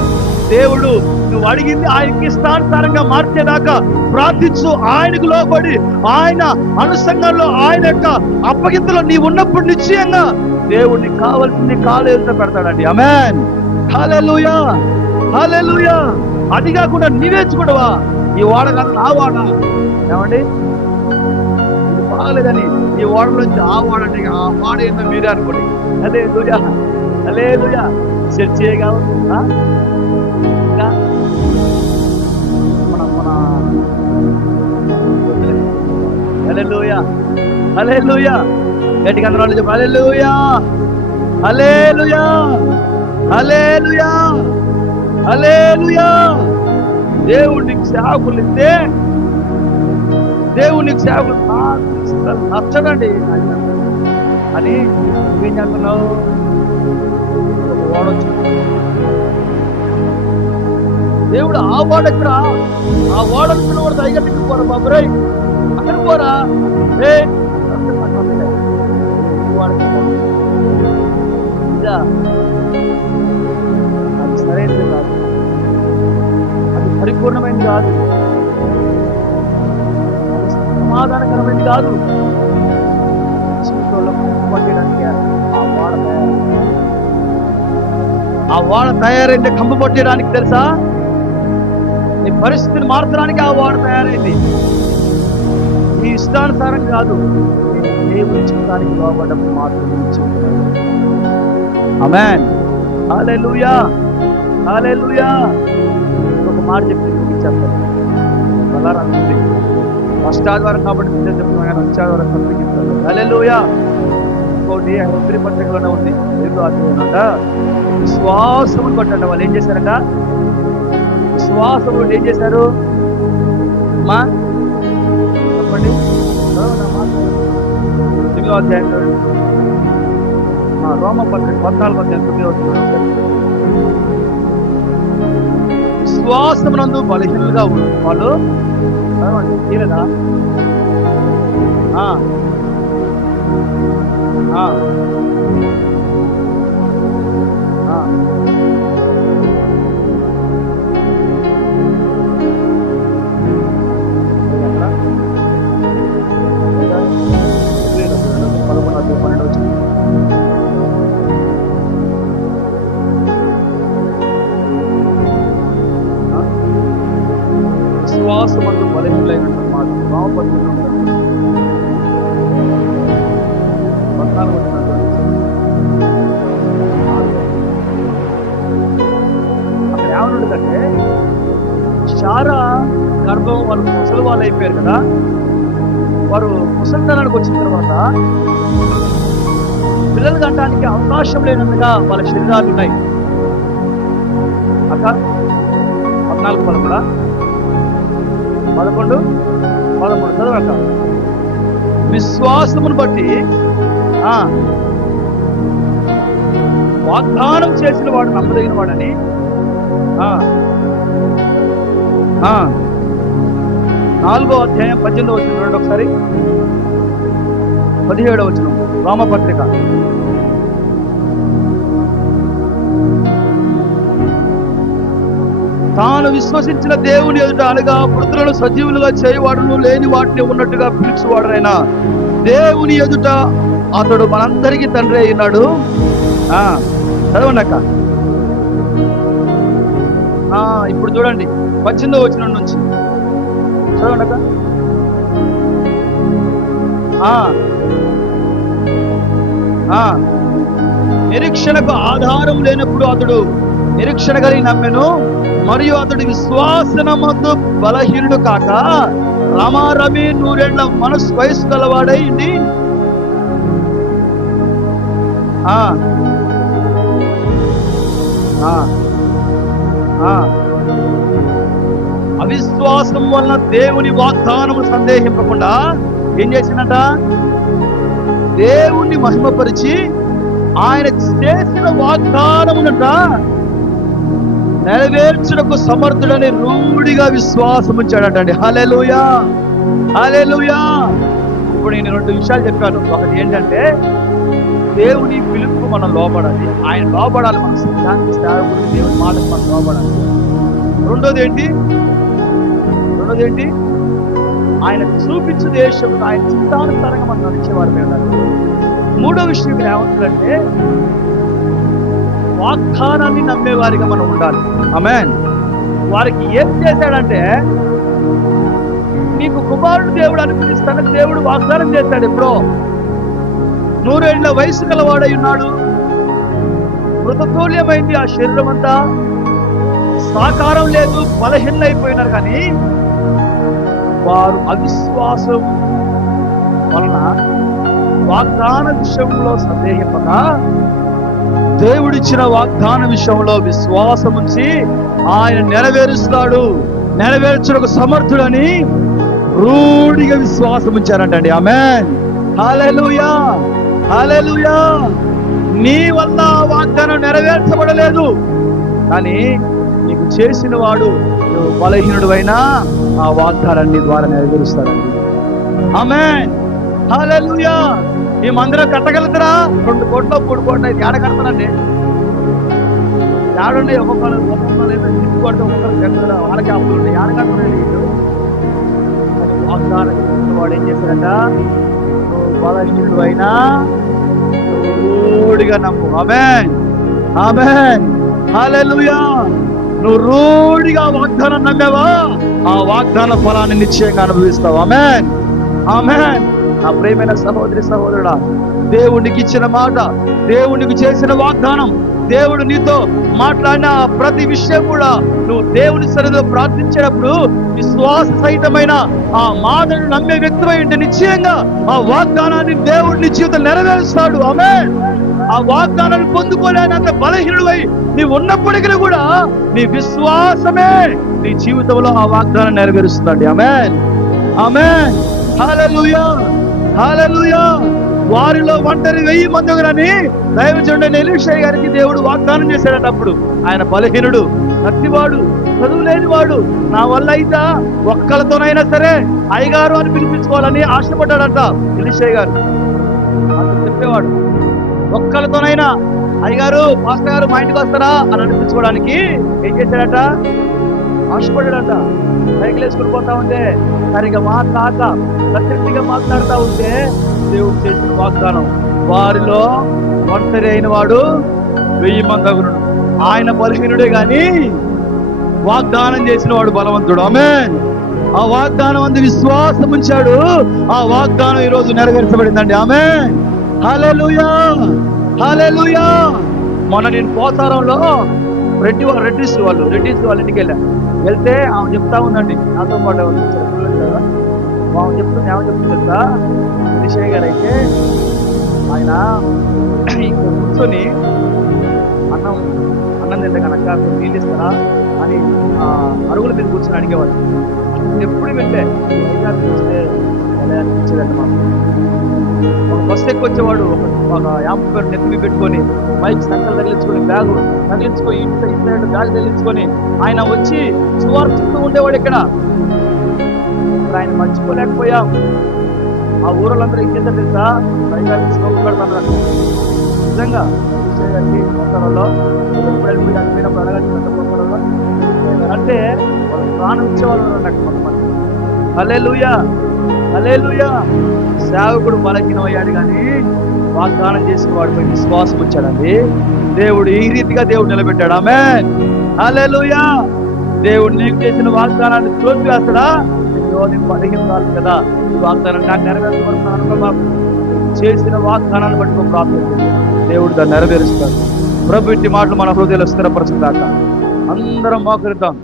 దేవుడు నువ్వు అడిగింది ఆయనకి ఇష్టానుసారంగా మార్చేదాకా ప్రార్థించు. ఆయనకు లోబడి ఆయన అనుసంగంలో ఆయన యొక్క అప్పగింతలో నీ ఉన్నప్పుడు నిశ్చయంగా దేవుడిని కావాల్సింది కాలేజీలో పెడతాడండి. ఆమేన్. హల్లెలూయా, హల్లెలూయా. అది కాకుండా నీవేర్చుకుంటావా? ఈ ఓడ కాదు నా ఓడ. ఏమండి ఇది బాగలేదని ఈ ఓడలోంచి ఆ ఓడ అంటే ఆ ఓడ ఏందో మీరే అనుకోండి. హల్లెలూయా, హల్లెలూయా. చర్చ చేయగలరా? మన హల్లెలూయా, హల్లెలూయా. గట్టిగా అందరూ చెప్పు హల్లెలూయా, హల్లెలూయా, హల్లెలూయా, హల్లెలూయా. దేవుడికి సేవకులు ఇస్తే దేవునికి సేవకులు నచ్చడండి అని నువ్వేం చేస్తున్నావు? ఓడొచ్చు దేవుడు ఆ ఓడ ఎక్కడ? ఆ ఓడను కూడా తగ్గట్టుకు పోరా బాబురాయ్, అక్కడ పోరా. అది సరైనది కాదు, అది పరిపూర్ణమైనది కాదు, అది సమాధానకరమైనది కాదు. పట్టడానికి ఆ ఓడ తయారైంది కంపు పట్టడానికి తెలుసా? నీ పరిస్థితిని మార్చడానికి ఆ ఓడ తయారైంది. నీ ఇష్టానుసారం కాదు, దేవుని చిత్తానికి లోబడ్డప్పుడు మాత్రమే. ఆమేన్. హల్లెలూయా, హల్లెలూయా. ఒక మాట చెప్పి చెప్పండి. ఫస్ట్ ఆదివారం కాబట్టి చెప్తున్నాను కానీ వచ్చే ఆదివారం సంతకిస్తాను. హల్లెలూయా. ఇంకోటి హెబ్రీ పత్రికలోనే ఉంది, 5వ అధ్యాయమంట. విశ్వాసమును కొట్టండి. వాళ్ళు ఏం చేశారంట? విశ్వాసము ఏం చేశారు అమ్మా చెప్పండి. 8వ అధ్యాయం రోమ పత్రిక 14వ అధ్యాయం. విశ్వాసమునందు బలహీనులుగా వాళ్ళు తీరదా? విశ్వాసమందు బలహీనులైనటువంటి మాట రామపత్రిక ఏమైందంటే శారా గర్భం వాళ్ళు ముసలి వాళ్ళు అయిపోయారు కదా, వారు ముసలితనానికి వచ్చిన తర్వాత పిల్లలు కట్టడానికి అవకాశం లేనందుగా వాళ్ళ శరీరాలు ఉన్నాయి. అక్క 14 11 చదవక. విశ్వాసమును బట్టి వాగ్దానం చేసిన వాడు నమ్మదగిన వాడని 4వ అధ్యాయం 18వ వచనం చూడండి ఒకసారి. 17వ వచనం రామపత్రిక. తాను విశ్వసించిన దేవుని ఎదుట అనగా మృతులను సజీవులుగా చేయవాడును, లేని వాటిని ఉన్నట్టుగా పిలుచువాడైనా దేవుని ఎదుట అతడు మనందరికీ తండ్రి అయినాడు. చదవండి అక్క. ఇప్పుడు చూడండి 18వ వచనం నుంచి చదవండి అక్క. నిరీక్షణకు ఆధారం లేనప్పుడు అతడు నిరీక్షణ కలిగి నమ్మెను, మరియు అతడి విశ్వాసనమందు బలహీనుడు కాక రమారమి 100 ఏళ్ల వయసు గలవాడైంది. అవిశ్వాసం వలన దేవుని వాగ్దానము సందేహింపకుండా ఏం చేసినట? దేవుణ్ణి మహిమపరిచి ఆయన చేసిన వాగ్దానమునట నెరవేర్చుటకు సమర్థుడని రూఢిగా విశ్వాసం ఉంచాడటండి. హల్లెలూయా, హల్లెలూయా. ఇప్పుడు నేను 2 విషయాలు చెప్పాను. ఒకటి ఏంటంటే దేవుని పిలుపుకు మనం లోపడాలి, ఆయన లోపడాలి, మన సిద్ధాంతి సేవకుడు దేవుని మాటకు మనం లోపడాలి. రెండోది ఏంటి? ఆయన చూపించు దేశం ఆయన చిత్తానుసారంగా మనం నడిచేవారు మేము. మూడో విషయం ఏమంటుందంటే వాగ్దానాన్ని నమ్మేవారిగా మనం ఉండాలి. ఆమేన్. వారికి ఏం చేశాడంటే, నీకు కుమారుడు దేవుడు అనిపిస్తానని దేవుడు వాగ్దానం చేశాడు. ఎప్పుడో 100 ఏళ్ల వయసు గలవాడై ఉన్నాడు, మృతతుల్యమైంది ఆ శరీరం అంతా, సాకారం లేదు, బలహీన అయిపోయినారు. కానీ వారు అవిశ్వాసం వలన వాగ్దాన విషయంలో సందేహింపక దేవుడిచ్చిన వాగ్దాన విషయంలో విశ్వాసం ఉంచి ఆయన నెరవేర్చుటకు సమర్థుడని రూఢిగా విశ్వాసం ఉంచారంటండి. ఆమేన్. హల్లెలూయా, హల్లెలూయా. నీ వల్ల వాగ్దానం నెరవేర్చబడలేదు, కానీ నీకు చేసిన వాడు నువ్వు బలహీనుడు అయినా ఆ వాగ్దానాన్ని ద్వారా నెరవేరుస్తాడండి. ఆమేన్. హల్లెలూయా. ఈ మందిరం కట్టగలుగుతారా? 2 కోట్లు 3 కోట్లు అయితే ఏడ కడతానండి? ఏడండి ఒక్కొక్కరు వాళ్ళకి అప్పులు ఉంటాయి, ఏడ కడతానండి. వాగ్దానం వాడు ఏం చేశాడంట? నువ్వు బలహీనుడు అయినా రూఢిగా నమ్ము. ఆమేన్, ఆమేన్, హల్లెలూయా. నువ్వు రూఢిగా వాగ్దానం నమ్మావా, ఆ వాగ్దాన ఫలాన్ని నిశ్చయంగా అనుభవిస్తావు. ఆమేన్, ఆమేన్. నా ప్రియమైన సహోదరి సహోదరుడా, దేవునికి ఇచ్చిన మాట, దేవునికి చేసిన వాగ్దానం, దేవుడు నీతో మాట్లాడిన ప్రతి విషయం కూడా నువ్వు దేవుని సన్నిధిలో ప్రార్థించేటప్పుడు విశ్వాస సహితమైన ఆ మాటను నమ్మే వ్యక్తిపై ఉంటే నిశ్చయంగా ఆ వాగ్దానాన్ని దేవుడు నీ జీవితం నెరవేరుస్తాడు. ఆమేన్. ఆ వాగ్దానాన్ని పొందుకోలేనంత బలహీనుడివై నీవు ఉన్నప్పటికీ కూడా నీ విశ్వాసమే నీ జీవితంలో ఆ వాగ్దానం నెరవేరుస్తుంది. ఆమేన్, ఆమేన్, హల్లెలూయా, హల్లెలూయా. వారిలో ఒంటరి 1000 మంది అని దైవజనుడైన ఎలీషా గారికి దేవుడు వాగ్దానం చేశాడట. అప్పుడు ఆయన బలహీనుడు, కత్తివాడు, చదువు లేనివాడు, నా వల్ల అయితే ఒక్కలతోనైనా సరే అయ్యగారు అని పిలిపించుకోవాలని ఆశపడ్డాడట ఎలీషా గారు. అతను చెప్పేవాడు, ఒక్కలతోనైనా అయ్యగారు, మాస్టర్ గారు మా ఇంటికి వస్తారా అని అనిపించుకోవడానికి ఏం చేశాడట? ఆశపడ్డాడట. సైకిల్ వేసుకుని పోతా ఉంటే సరిగా మాట్లాడుతూ ఉంటే దేవుడు చేసిన వాగ్దానం, వారిలో ఒంటరి అయిన వాడు 1000 మంది అగును. ఆయన బలహీనుడే గాని వాగ్దానం చేసిన వాడు బలవంతుడు. ఆమేన్. ఆ వాగ్దానం అందు విశ్వాసం ఉంచాడు, ఆ వాగ్దానం ఈరోజు నెరవేర్చబడిందండి. ఆమేన్, హల్లెలూయా, హల్లెలూయా. మొన్న నేను పోసారంలో రెడ్డిస్ వాళ్ళ ఇంటికి వెళ్తే ఆమె చెప్తా ఉందండి, నాతో పాటు ఎవరు వచ్చారు పిల్లలు కదా, ఆమె చెప్తుంది తెలుసా, ఎలీషా గారు అయితే ఆయన ఇక్కడ కూర్చొని అన్నం తింటే కనుక నీళ్ళు ఇస్తారా అని అరుగుల మీద కూర్చొని అడిగేవాడు. ఎప్పుడు వెళ్ళే అనిపించేదంట మాకు. ఒక బస్సు ఎక్కువ వచ్చేవాడు, ఒక యాంపర్ నెత్తిమి పెట్టుకొని మైక్ సంకలు తగిలించుకొని బ్యాగు తగిలించుకొని ఇంత బ్యాగ్ తగిలించుకొని ఆయన వచ్చి సువార్త చెప్తూ ఉండేవాడు. ఇక్కడ ఆయన మర్చిపోలేకపోయాం. ఆ ఊరోళ్ళందరూ ఏం చేస్తారు తెలుసా, పైగా స్లోపు పెడతారు నిజంగా. మొత్తంలో ఎప్పుడైనా అడిగినప్పుడు అడగట్టు అంటే వాళ్ళు ప్రాణం ఇచ్చేవాళ్ళు ఉన్నట్టు కొంతమంది. హల్లెలూయా, హల్లెలూయా. సేవకుడు బలహీనమయ్యాడు కానీ వాగ్దానం చేసిన వాడిపై విశ్వాసం వచ్చాడండి. దేవుడు ఈ రీతిగా దేవుడు నిలబెట్టాడు. ఆమేన్, హల్లెలూయా. దేవుడు నీకు చేసిన వాగ్దానాన్ని త్రోసివేస్తాడా? అయ్యో నేను బలహీనరాలు కదా, ఈ వాగ్దానం నాకు నెరవేర్చబడుతున్నాను అనుకో బాబు. చేసిన వాగ్దానాన్ని బట్టి ప్రార్థన దేవుడు దాన్ని నెరవేరుస్తాడు. ప్రభు ఇట్టి మాటలు మన హృదయాలు స్థిరపరచుదాకా అందరం మోకరిద్దాం.